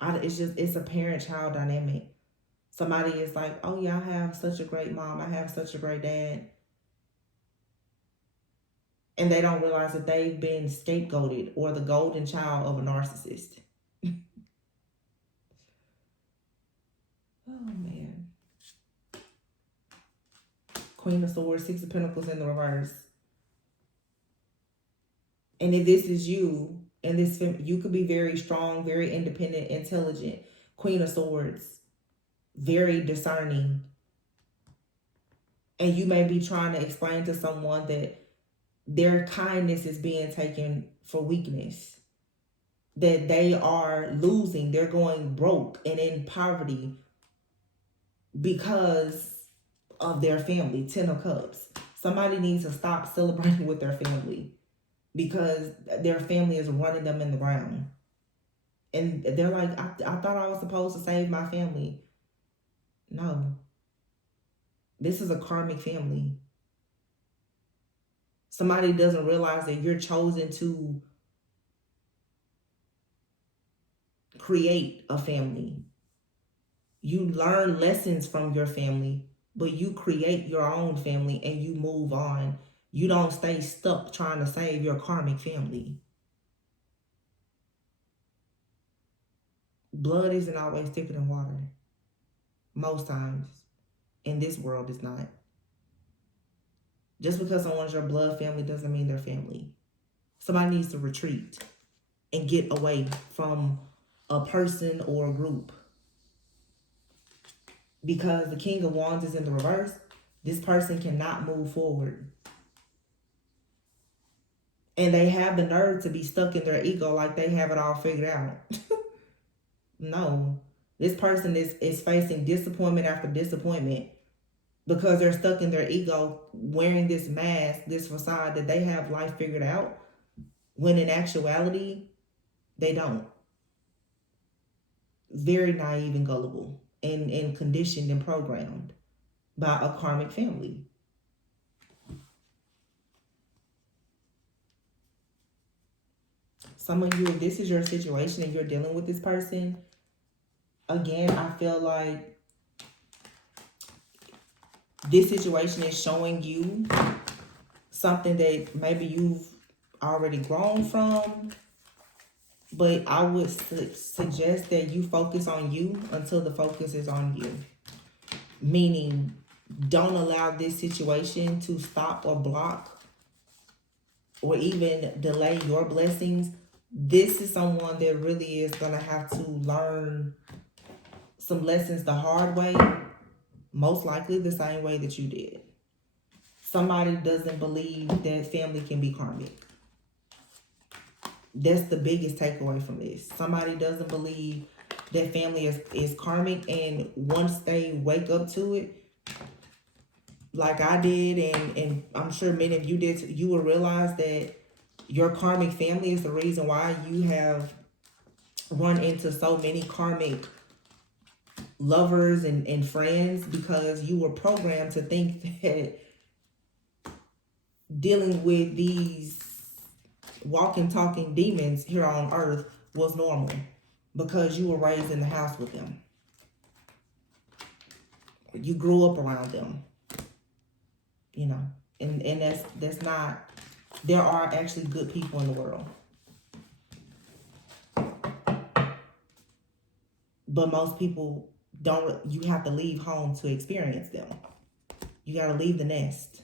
It's a parent-child dynamic. Somebody is like, oh yeah, I have such a great mom, I have such a great dad. And they don't realize that they've been scapegoated or the golden child of a narcissist. Oh man. Queen of Swords, Six of Pentacles in the reverse. And if this is you, and you could be very strong, very independent, intelligent. Queen of Swords, very discerning. And you may be trying to explain to someone that their kindness is being taken for weakness, that they are losing, they're going broke and in poverty because of their family. Ten of Cups. Somebody needs to stop celebrating with their family because their family is running them in the ground. And they're like, I thought I was supposed to save my family. No. This is a karmic family. Somebody doesn't realize that you're chosen to create a family. You learn lessons from your family, but you create your own family and you move on. You don't stay stuck trying to save your karmic family. Blood isn't always thicker than water. Most times. In this world, it's not. Just because someone's your blood family doesn't mean they're family. Somebody needs to retreat and get away from a person or a group. Because the King of Wands is in the reverse, this person cannot move forward. And they have the nerve to be stuck in their ego like they have it all figured out. No. This person is facing disappointment after disappointment because they're stuck in their ego, wearing this mask, this facade that they have life figured out, when in actuality, they don't. Very naive and gullible, and conditioned and programmed by a karmic family. Some of you, if this is your situation and you're dealing with this person, again, I feel like this situation is showing you something that maybe you've already grown from, but I would suggest that you focus on you until the focus is on you. Meaning, don't allow this situation to stop or block or even delay your blessings. This is someone that really is going to have to learn some lessons the hard way, most likely the same way that you did. Somebody doesn't believe that family can be karmic. That's the biggest takeaway from this. Somebody doesn't believe that family is karmic, and once they wake up to it, like I did, and I'm sure many of you did, you will realize that your karmic family is the reason why you have run into so many karmic lovers and friends, because you were programmed to think that dealing with these walking, talking demons here on earth was normal because you were raised in the house with them. You grew up around them, you know, and that's not, there are actually good people in the world. But most people don't, you have to leave home to experience them. You got to leave the nest.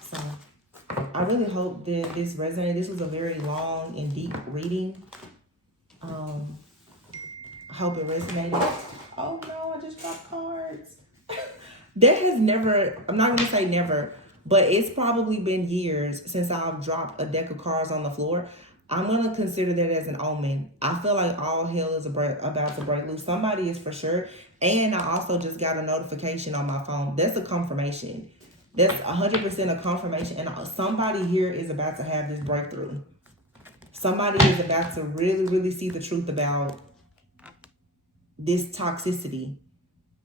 So I really hope that this resonated. This was a very long and deep reading. I hope it resonated. Oh no, I just dropped cards. There has never, I'm not going to say never, but it's probably been years since I've dropped a deck of cards on the floor. I'm going to consider that as an omen. I feel like all hell is about to break loose. Somebody is for sure. And I also just got a notification on my phone. That's a confirmation. That's 100% a confirmation. And somebody here is about to have this breakthrough. Somebody is about to really, really see the truth about this toxicity,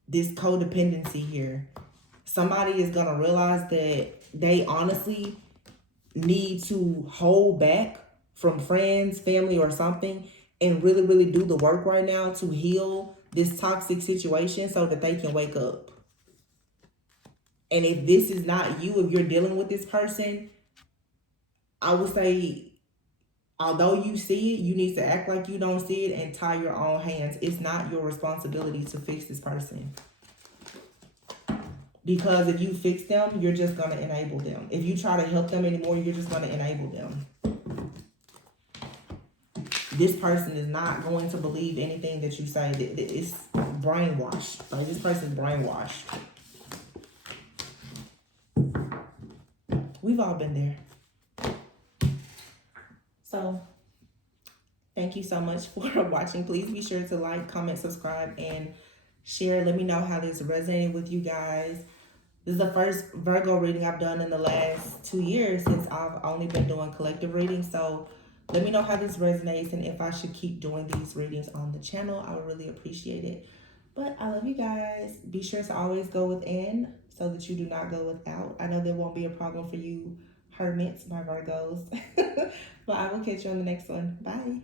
this codependency here. Somebody is going to realize that they honestly need to hold back from friends, family, or something, and really, really do the work right now to heal this toxic situation so that they can wake up. And if this is not you, if you're dealing with this person, I would say, although you see it, you need to act like you don't see it and tie your own hands. It's not your responsibility to fix this person. Because if you fix them, you're just going to enable them. If you try to help them anymore, you're just going to enable them. This person is not going to believe anything that you say. It's brainwashed. Like, this person's brainwashed. We've all been there. So, thank you so much for watching. Please be sure to like, comment, subscribe, and share. Let me know how this resonated with you guys. This is the first Virgo reading I've done in the last 2 years since I've only been doing collective readings. So let me know how this resonates and if I should keep doing these readings on the channel. I would really appreciate it. But I love you guys. Be sure to always go within so that you do not go without. I know there won't be a problem for you hermits, my Virgos. But I will catch you on the next one. Bye.